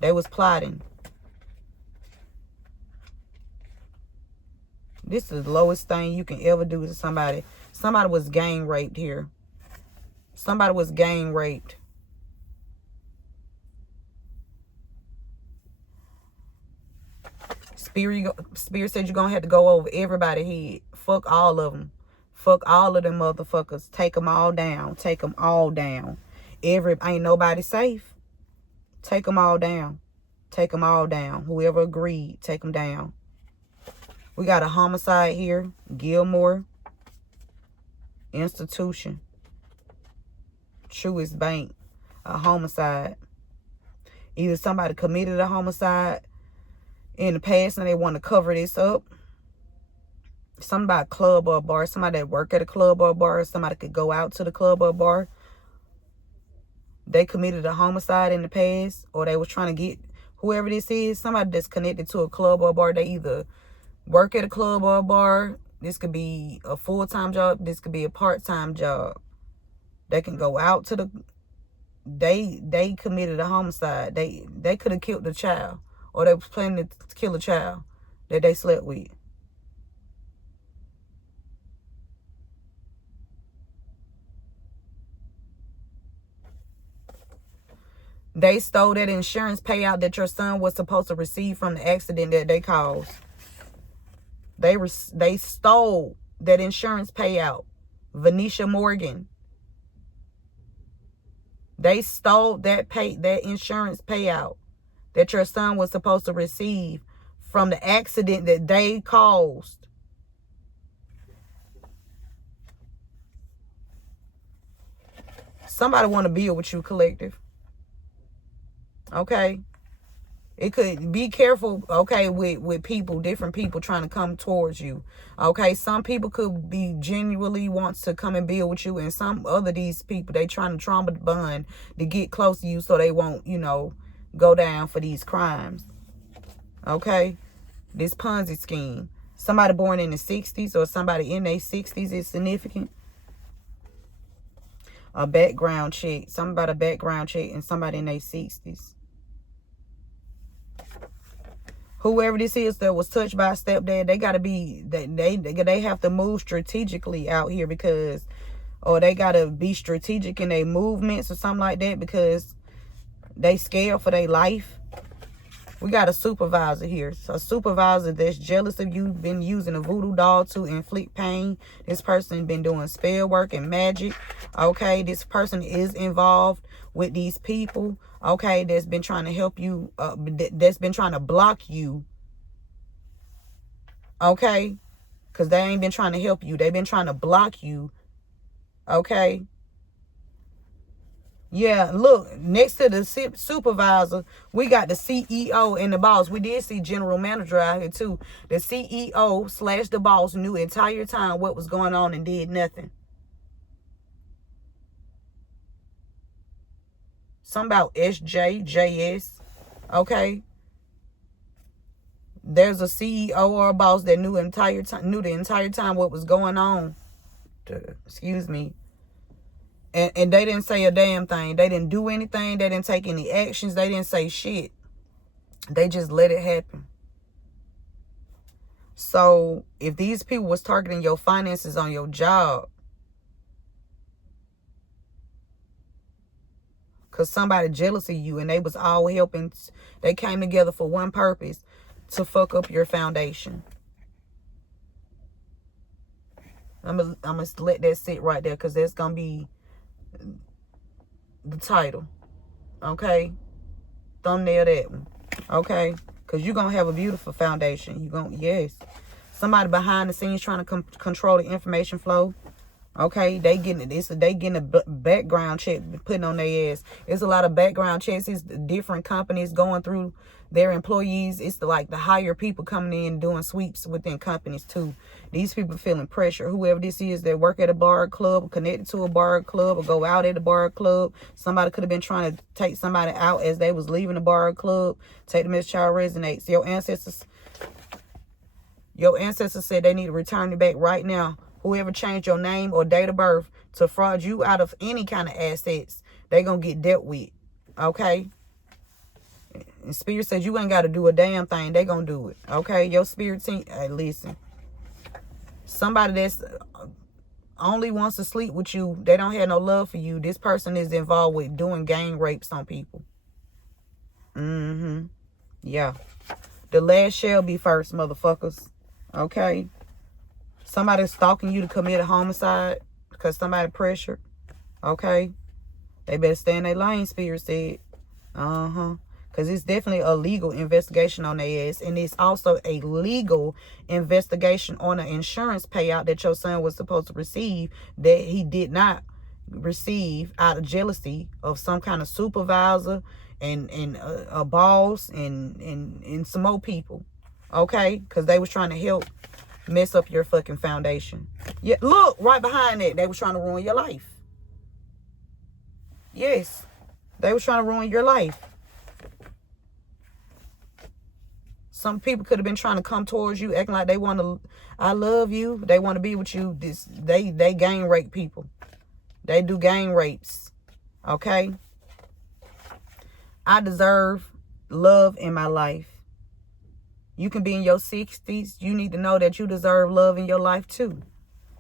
They was plotting. This is the lowest thing you can ever do to somebody. Somebody was gang raped here. Somebody was gang raped. Spirit said you're going to have to go over everybody's head. Fuck all of them. Fuck all of them motherfuckers. Take them all down. Take them all down. Ain't nobody safe. Take them all down. Take them all down. Whoever agreed, take them down. We got a homicide here. Gilmore. Institution. Truist Bank. A homicide. Either somebody committed a homicide in the past and they want to cover this up. Something about a club or a bar. Somebody that work at a club or a bar. Somebody could go out to the club or a bar. They committed a homicide in the past, or they was trying to get whoever this is, somebody that's connected to a club or a bar. They either work at a club or a bar. This could be a full-time job. This could be a part-time job. They can go out to the... They committed a homicide. They could have killed the child. Or they was planning to kill a child that they slept with. They stole that insurance payout that your son was supposed to receive from the accident that they caused. They stole that insurance payout. Venetia Morgan. They stole that insurance payout that your son was supposed to receive from the accident that they caused. Somebody want to build with you, collective. Okay? It could be careful, okay, with people, different people trying to come towards you. Okay? Some people could be genuinely wants to come and build with you, and some other these people, they trying to trauma bond to get close to you so they won't, go down for these crimes. Okay? This Ponzi scheme. Somebody born in the 60s or somebody in their 60s is significant. A background check. Something about a background check and somebody in their 60s. Whoever this is that was touched by a stepdad, they got to be, they have to move strategically out here because, or they got to be strategic in their movements or something like that because they scared for their life. We got a supervisor here. So a supervisor that's jealous of you, been using a voodoo doll to inflict pain. This person been doing spell work and magic. Okay, this person is involved with these people. Okay, that's been trying to help you. That's been trying to block you. Okay, because they ain't been trying to help you. They've been trying to block you Okay. Yeah, look, next to the supervisor, we got the CEO and the boss. We did see general manager out here too. The CEO / the boss knew entire time what was going on and did nothing. Something about SJJS. Okay. There's a CEO or a boss that knew the entire time what was going on. Excuse me. And they didn't say a damn thing. They didn't do anything. They didn't take any actions. They didn't say shit. They just let it happen. So if these people was targeting your finances on your job, because somebody jealous of you and they was all helping, they came together for one purpose, to fuck up your foundation. I'm gonna let that sit right there, because that's gonna be the title. Okay, thumbnail that one. Okay, because you're gonna have a beautiful foundation. Yes, somebody behind the scenes trying to control the information flow. Okay, they getting a background check putting on their ass. It's a lot of background checks. It's different companies going through their employees. It's like the higher people coming in doing sweeps within companies too. These people feeling pressure. Whoever this is that work at a bar club, or connected to a bar club, or go out at a bar club. Somebody could have been trying to take somebody out as they was leaving the bar club. Take the message child resonates. Your ancestors said they need to return it back right now. Whoever changed your name or date of birth to fraud you out of any kind of assets, they gonna get dealt with. Okay? And Spirit says you ain't got to do a damn thing. They gonna do it. Okay? Your spirit team, hey, listen. Somebody that's only wants to sleep with you, they don't have no love for you. This person is involved with doing gang rapes on people. Yeah. The last shall be first, motherfuckers. Okay? Somebody stalking you to commit a homicide because somebody pressured. Okay? They better stay in their lane, Spirit said. Because it's definitely a legal investigation on their ass. And it's also a legal investigation on an insurance payout that your son was supposed to receive that he did not receive out of jealousy of some kind of supervisor and a boss and some more people. Okay? Because they was trying to help mess up your fucking foundation. Yeah, look, right behind that, they was trying to ruin your life. Yes, they was trying to ruin your life. Some people could have been trying to come towards you, acting like they want to, I love you, they want to be with you. They gang rape people. They do gang rapes. Okay? I deserve love in my life. You can be in your 60s. You need to know that you deserve love in your life too.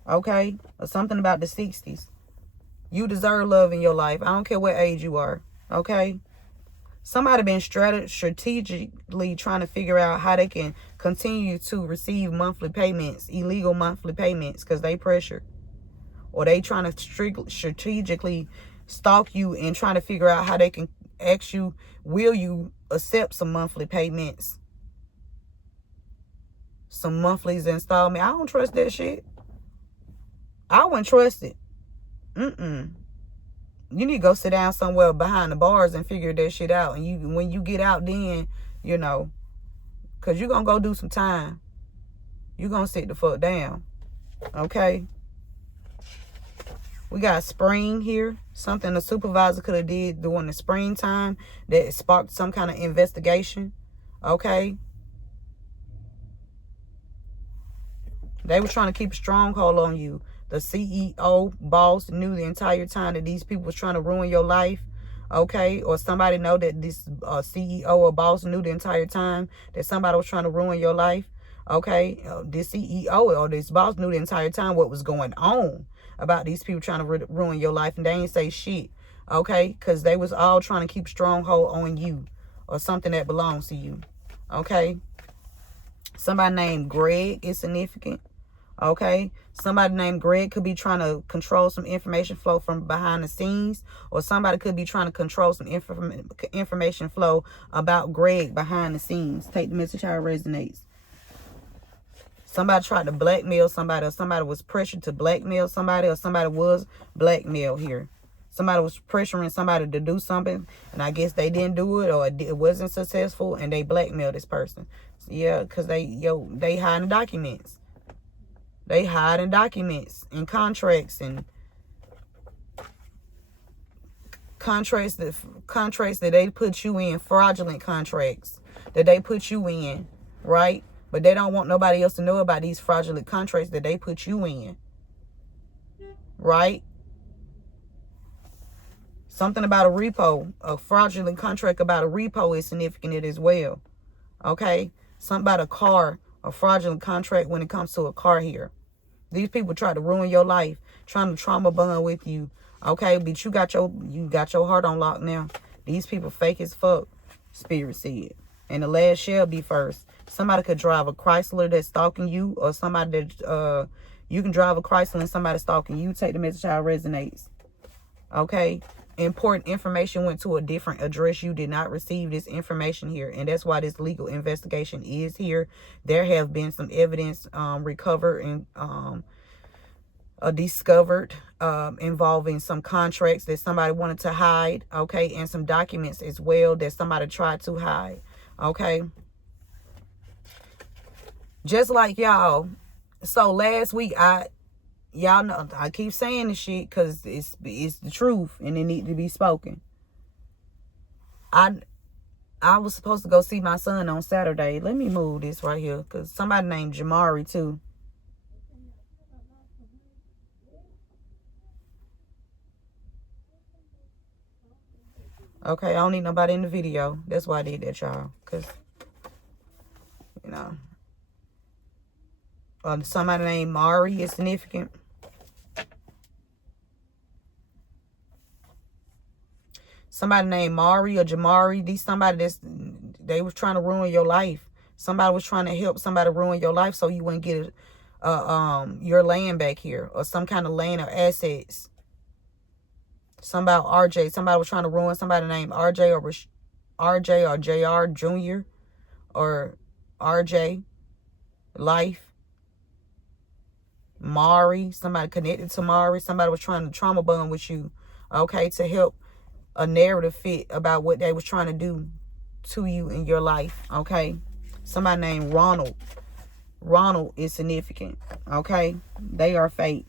Okay? Or something about the 60s. You deserve love in your life. I don't care what age you are. Okay? Somebody been strategically trying to figure out how they can continue to receive monthly payments, illegal monthly payments, because they pressured. Or they trying to strategically stalk you and trying to figure out how they can ask you, will you accept some monthly payments? Some monthlies installment. I don't trust that shit. I wouldn't trust it. You need to go sit down somewhere behind the bars and figure that shit out. And when you get out, then, you know, because you're going to go do some time. You're going to sit the fuck down. Okay? We got spring here. Something the supervisor could have did during the springtime that sparked some kind of investigation. Okay? They were trying to keep a stronghold on you. The CEO, boss, knew the entire time that these people was trying to ruin your life. Okay? Or somebody know that this CEO or boss knew the entire time that somebody was trying to ruin your life. Okay? This CEO or this boss knew the entire time what was going on about these people trying to ruin your life. And they ain't say shit. Okay? Because they was all trying to keep stronghold on you. Or something that belongs to you. Okay? Somebody named Greg is significant. Okay, somebody named Greg could be trying to control some information flow from behind the scenes, or somebody could be trying to control some information flow about Greg behind the scenes. Take the message how it resonates. Somebody tried to blackmail somebody, or somebody was pressured to blackmail somebody, or somebody was blackmailed here. Somebody was pressuring somebody to do something, and I guess they didn't do it, or it wasn't successful, and they blackmailed this person. Yeah, because they hiding documents. They hiding documents and contracts and contracts that they put you in, fraudulent contracts that they put you in, right? But they don't want nobody else to know about these fraudulent contracts that they put you in, right? Something about a repo, a fraudulent contract about a repo is significant as well, okay? Something about a car, a fraudulent contract when it comes to a car here. These people try to ruin your life, trying to trauma bond with you, okay? But you got your heart on lock now. These people fake as fuck, Spirit said. And the last shall be first. Somebody could drive a Chrysler that's stalking you, or somebody that you can drive a Chrysler and somebody stalking you. Take the message how it resonates, okay? Important information went to a different address. You did not receive this information here, and that's why this legal investigation is here. There have been some evidence recovered and discovered involving some contracts that somebody wanted to hide, okay, and some documents as well that somebody tried to hide, okay? Just like y'all. So last week, y'all know I keep saying this shit because it's the truth and it need to be spoken. I was supposed to go see my son on Saturday. Let me move this right here because somebody named Jamari too. Okay, I don't need nobody in the video. That's why I did that, y'all. Because, you know, somebody named Mari is significant. Somebody named Mari or Jamari, they was trying to ruin your life. Somebody was trying to help somebody ruin your life so you wouldn't get your land back here, or some kind of land or assets. Somebody RJ, somebody was trying to ruin somebody named RJ or JR Jr. or RJ Life. Mari, somebody connected to Mari. Somebody was trying to trauma bond with you, okay, to help a narrative fit about what they was trying to do to you in your life, okay? Somebody named Ronald. Ronald is significant, okay? They are fake.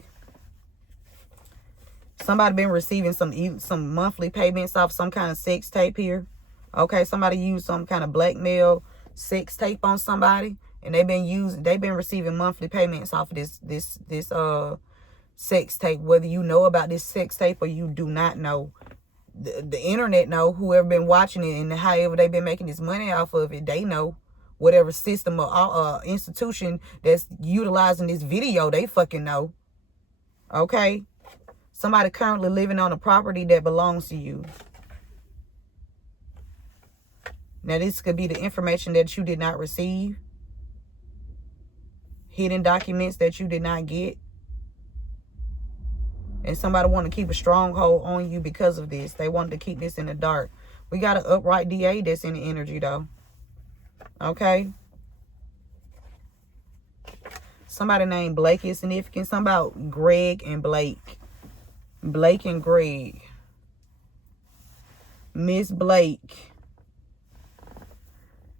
Somebody been receiving some monthly payments off some kind of sex tape here, okay? Somebody used some kind of blackmail sex tape on somebody, and they've been receiving monthly payments off of this sex tape. Whether you know about this sex tape or you do not know, the internet know. Whoever been watching it and however they've been making this money off of it, they know. Whatever system or institution that's utilizing this video, they fucking know, okay? Somebody currently living on a property that belongs to you. Now, this could be the information that you did not receive. Hidden documents that you did not get. And somebody want to keep a stronghold on you because of this. They wanted to keep this in the dark. We got an upright DA that's in the energy, though. Okay? Somebody named Blake is significant. Something about Greg and Blake. Blake and Greg. Miss Blake.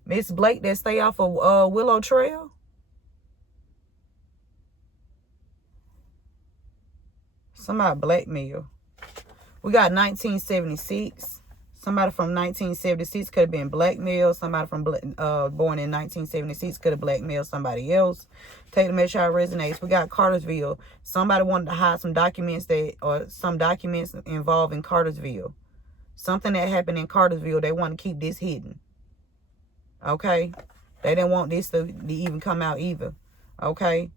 Miss Blake that stay off of Willow Trail. Somebody blackmail. We got 1976. Somebody from 1976 could have been blackmailed. Somebody from born in 1976 could have blackmailed somebody else. Take the message how it resonates. We got Cartersville. Somebody wanted to hide some documents some documents involving Cartersville. Something that happened in Cartersville. They want to keep this hidden. Okay? They didn't want this to even come out either. Okay?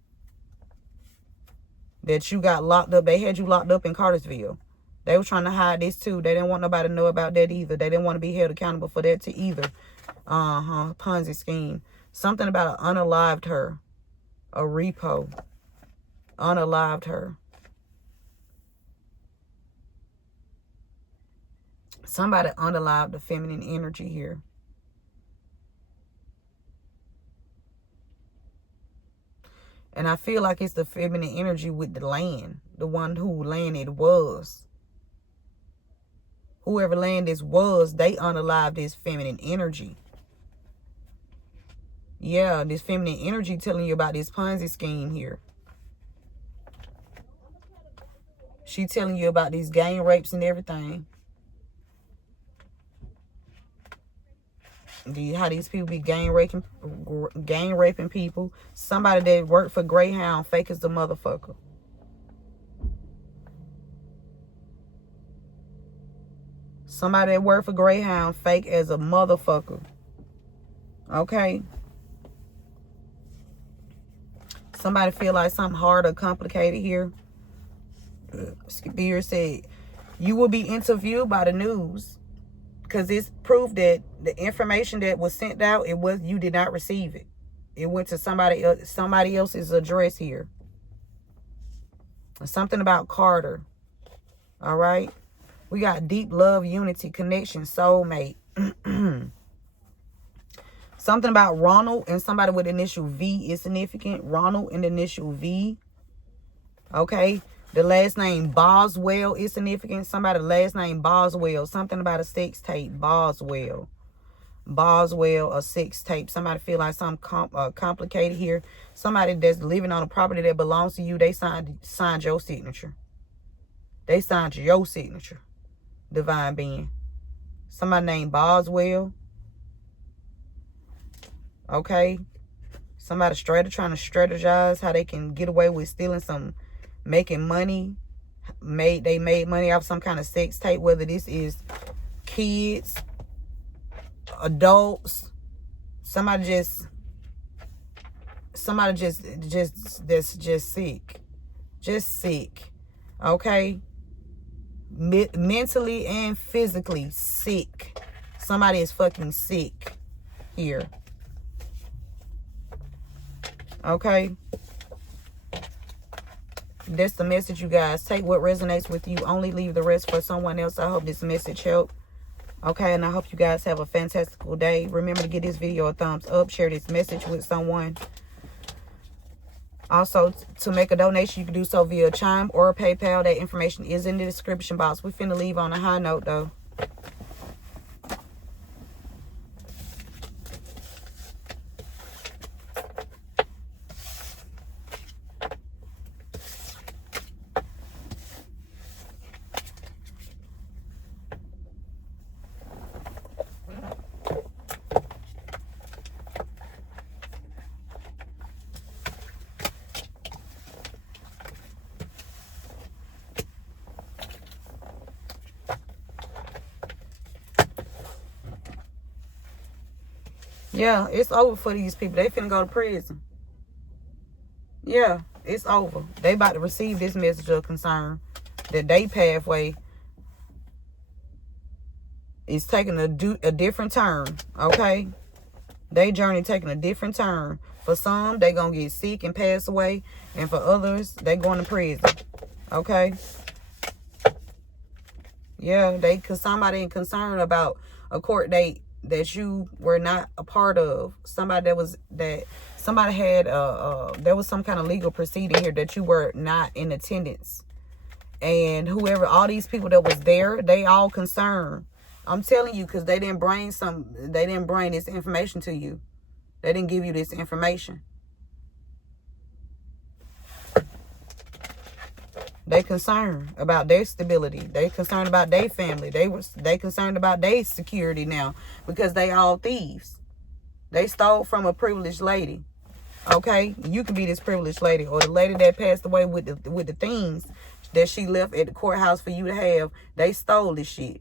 That you got locked up. They had you locked up in Cartersville. They were trying to hide this too. They didn't want nobody to know about that either. They didn't want to be held accountable for that too either. Ponzi scheme. Something about an unalived her. A repo. Unalived her. Somebody unalived the feminine energy here. And I feel like it's the feminine energy with the land. The one who land it was. Whoever land this was, they unalive this feminine energy. Yeah, this feminine energy telling you about this Ponzi scheme here. She telling you about these gang rapes and everything. How these people be gang raping people. Somebody that worked for Greyhound, fake as the motherfucker. Somebody that worked for Greyhound, fake as a motherfucker. Okay. Somebody feel like something hard or complicated here. Spirit said, you will be interviewed by the news. Because it's proof that the information that was sent out, you did not receive it. It went to somebody else's address here. Something about Carter. All right. We got deep love, unity, connection, soulmate. Something about Ronald and somebody with initial V is significant. Ronald and initial V. Okay. The last name Boswell is significant. Somebody last name Boswell. Something about a sex tape. Boswell. Boswell, a sex tape. Somebody feel like something complicated here. Somebody that's living on a property that belongs to you. They signed your signature. They signed your signature. Divine being. Somebody named Boswell. Okay. Somebody trying to strategize how they can get away with stealing some, making money. They made money off some kind of sex tape, whether this is kids, adults, somebody just sick. Just sick. Okay? Mentally and physically sick. Somebody is fucking sick here. Okay? That's the message, you guys. Take what resonates with you. Only leave the rest for someone else. I hope this message helped. Okay, and I hope you guys have a fantastical day. Remember to give this video a thumbs up. Share this message with someone. Also, to make a donation, you can do so via Chime or PayPal. That information is in the description box. We finna leave on a high note, though. Yeah, it's over for these people. They finna go to prison. Yeah, it's over. They about to receive this message of concern that they pathway is taking a different turn. Okay? They journey taking a different turn. For some, they gonna get sick and pass away. And for others, they going to prison. Okay? Yeah, cause somebody concerned about a court date that you were not a part of. Somebody somebody had there was some kind of legal proceeding here that you were not in attendance. And all these people that was there, they all concerned. I'm telling you, because they didn't bring this information to you. They didn't give you this information. They concerned about their stability. They concerned about their family. They concerned about their security now, because they all thieves. They stole from a privileged lady. Okay? You could be this privileged lady, or the lady that passed away with the things that she left at the courthouse for you to have. They stole this shit.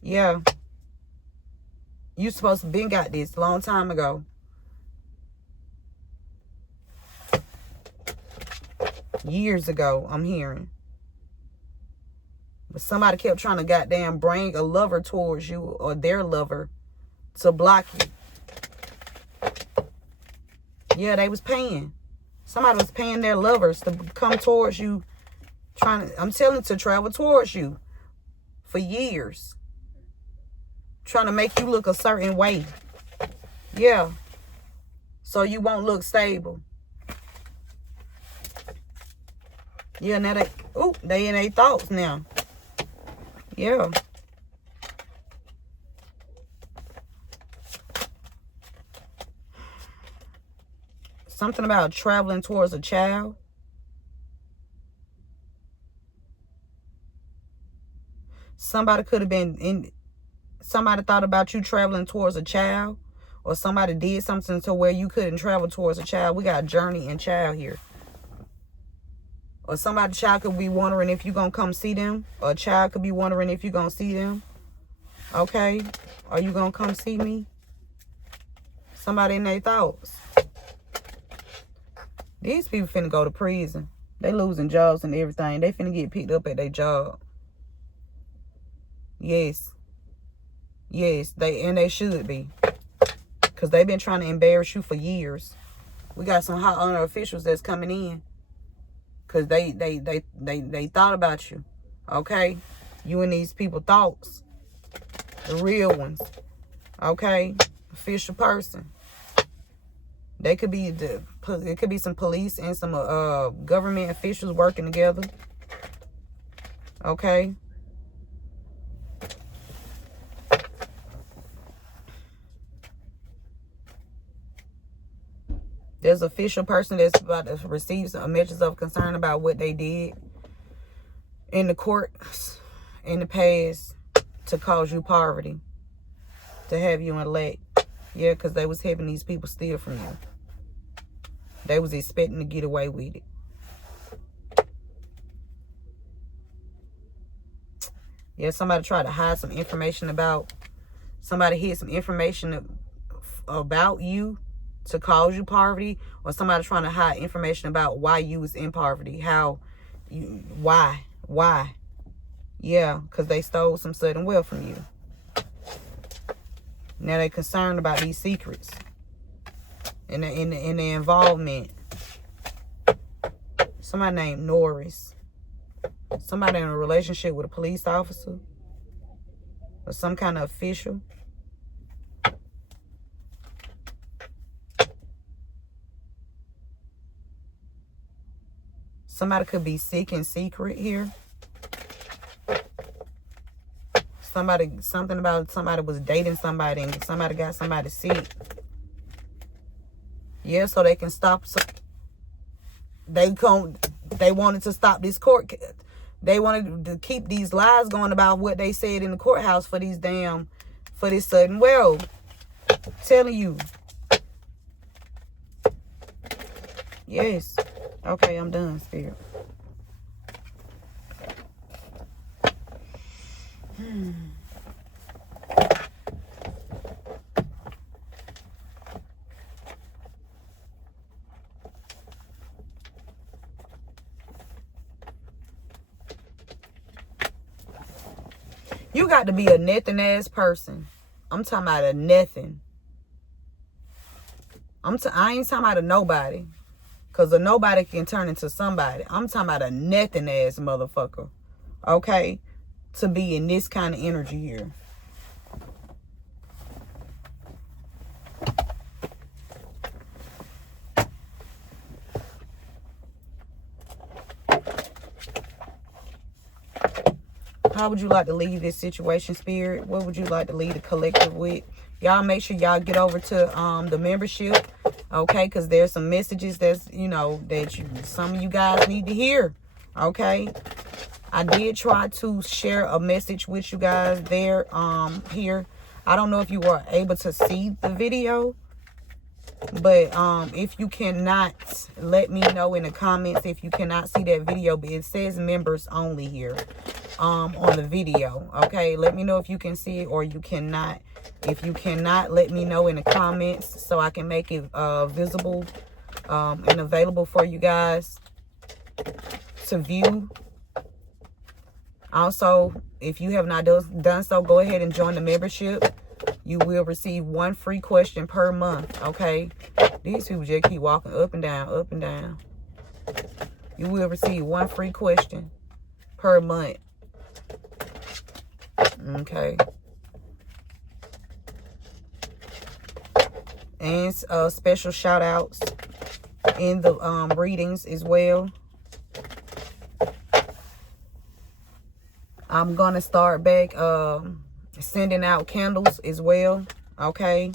Yeah. You supposed to been got this a long time ago. Years ago, I'm hearing. But somebody kept trying to goddamn bring a lover towards you, or their lover, to block you. Yeah, they was paying. Somebody was paying their lovers to come towards you. I'm telling you, to travel towards you for years. Trying to make you look a certain way. Yeah. So you won't look stable. Yeah, now they in their thoughts now. Yeah. Something about traveling towards a child. Somebody could have been somebody thought about you traveling towards a child, or somebody did something to where you couldn't travel towards a child. We got journey and child here. Or somebody's child could be wondering if you're going to come see them. Or a child could be wondering if you're going to see them. Okay? Are you going to come see me? Somebody in their thoughts. These people finna go to prison. They losing jobs and everything. They finna get picked up at their job. Yes. Yes, they should be. Because they've been trying to embarrass you for years. We got some high honor officials that's coming in. Because they thought about you. Okay? You and these people thoughts. The real ones. Okay? Official person. They could be it could be some police and some government officials working together. Okay? There's an official person that's about to receive some messages of concern about what they did in the courts in the past to cause you poverty, to have you in lack. Yeah, because they was having these people steal from you. They was expecting to get away with it. Yeah, somebody tried to hide some information about, somebody hid some information about you to cause you poverty, or somebody trying to hide information about why you was in poverty, why. Yeah, because they stole some sudden wealth from you. Now they concerned about these secrets and the involvement. Somebody named Norris. Somebody in a relationship with a police officer or some kind of official. Somebody could be sick in secret here. Something about somebody was dating somebody and somebody got somebody sick. Yeah, so they can stop. They wanted to stop this court. They wanted to keep these lies going about what they said in the courthouse for this sudden wealth. Telling you. Yes. Okay, I'm done, Spirit. You got to be a nothing ass person. I'm talking about a nothing. I ain't talking about a nobody. Because a nobody can turn into somebody. I'm talking about a nothing ass motherfucker. Okay? To be in this kind of energy here. How would you like to leave this situation, Spirit? What would you like to leave the collective with? Y'all make sure y'all get over to the membership. Okay? Because there's some messages that's, some of you guys need to hear. Okay? I did try to share a message with you guys there, here. I don't know if you were able to see the video. But if you cannot, let me know in the comments if you cannot see that video. But it says members only here on the video. Okay, let me know if you can see it or you cannot. If you cannot, let me know in the comments so I can make it visible and available for you guys to view. Also, if you have not done so, go ahead and join the membership. You will receive 1 free question per month, okay? These people just keep walking up and down, up and down. You will receive 1 free question per month. Okay. And special shout outs in the readings as well. I'm going to start back sending out candles as well. Okay.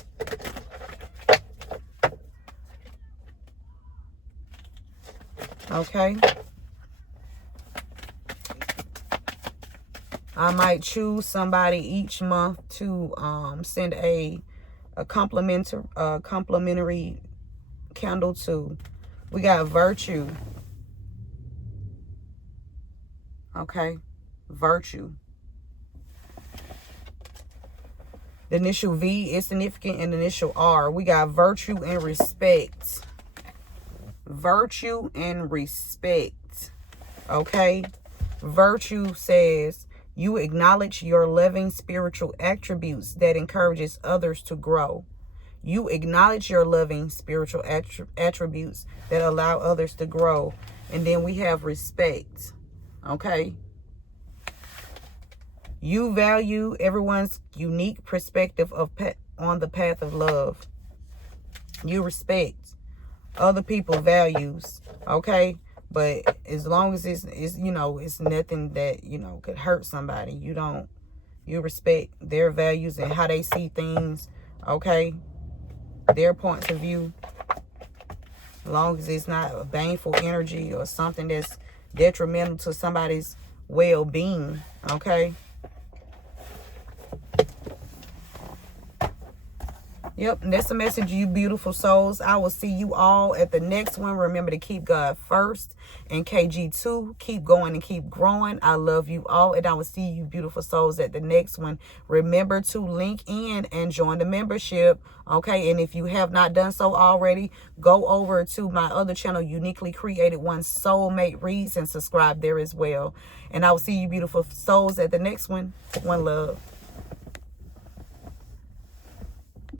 Okay. I might choose somebody each month to send a complimentary candle to. We got Virtue. Okay. Virtue. The initial V is significant and the initial R. We got Virtue and Respect. Virtue and Respect. Okay. Virtue says, you acknowledge your loving spiritual attributes that encourages others to grow. You acknowledge your loving spiritual attributes that allow others to grow. And then we have respect. Okay. You value everyone's unique perspective on the path of love. You respect other people's values. Okay. But as long as it's you know, it's nothing that, you know, could hurt somebody. You respect their values and how they see things. Okay. Their points of view. As long as it's not a baneful energy or something that's detrimental to somebody's well-being. Okay. Yep, and that's a message, you beautiful souls. I will see you all at the next one. Remember to keep God first. And KG2, keep going and keep growing. I love you all, and I will see you beautiful souls at the next one. Remember to link in and join the membership. Okay, and if you have not done so already, go over to my other channel, Uniquely Created One Soulmate Reads, and subscribe there as well. And I will see you beautiful souls at the next one. One love.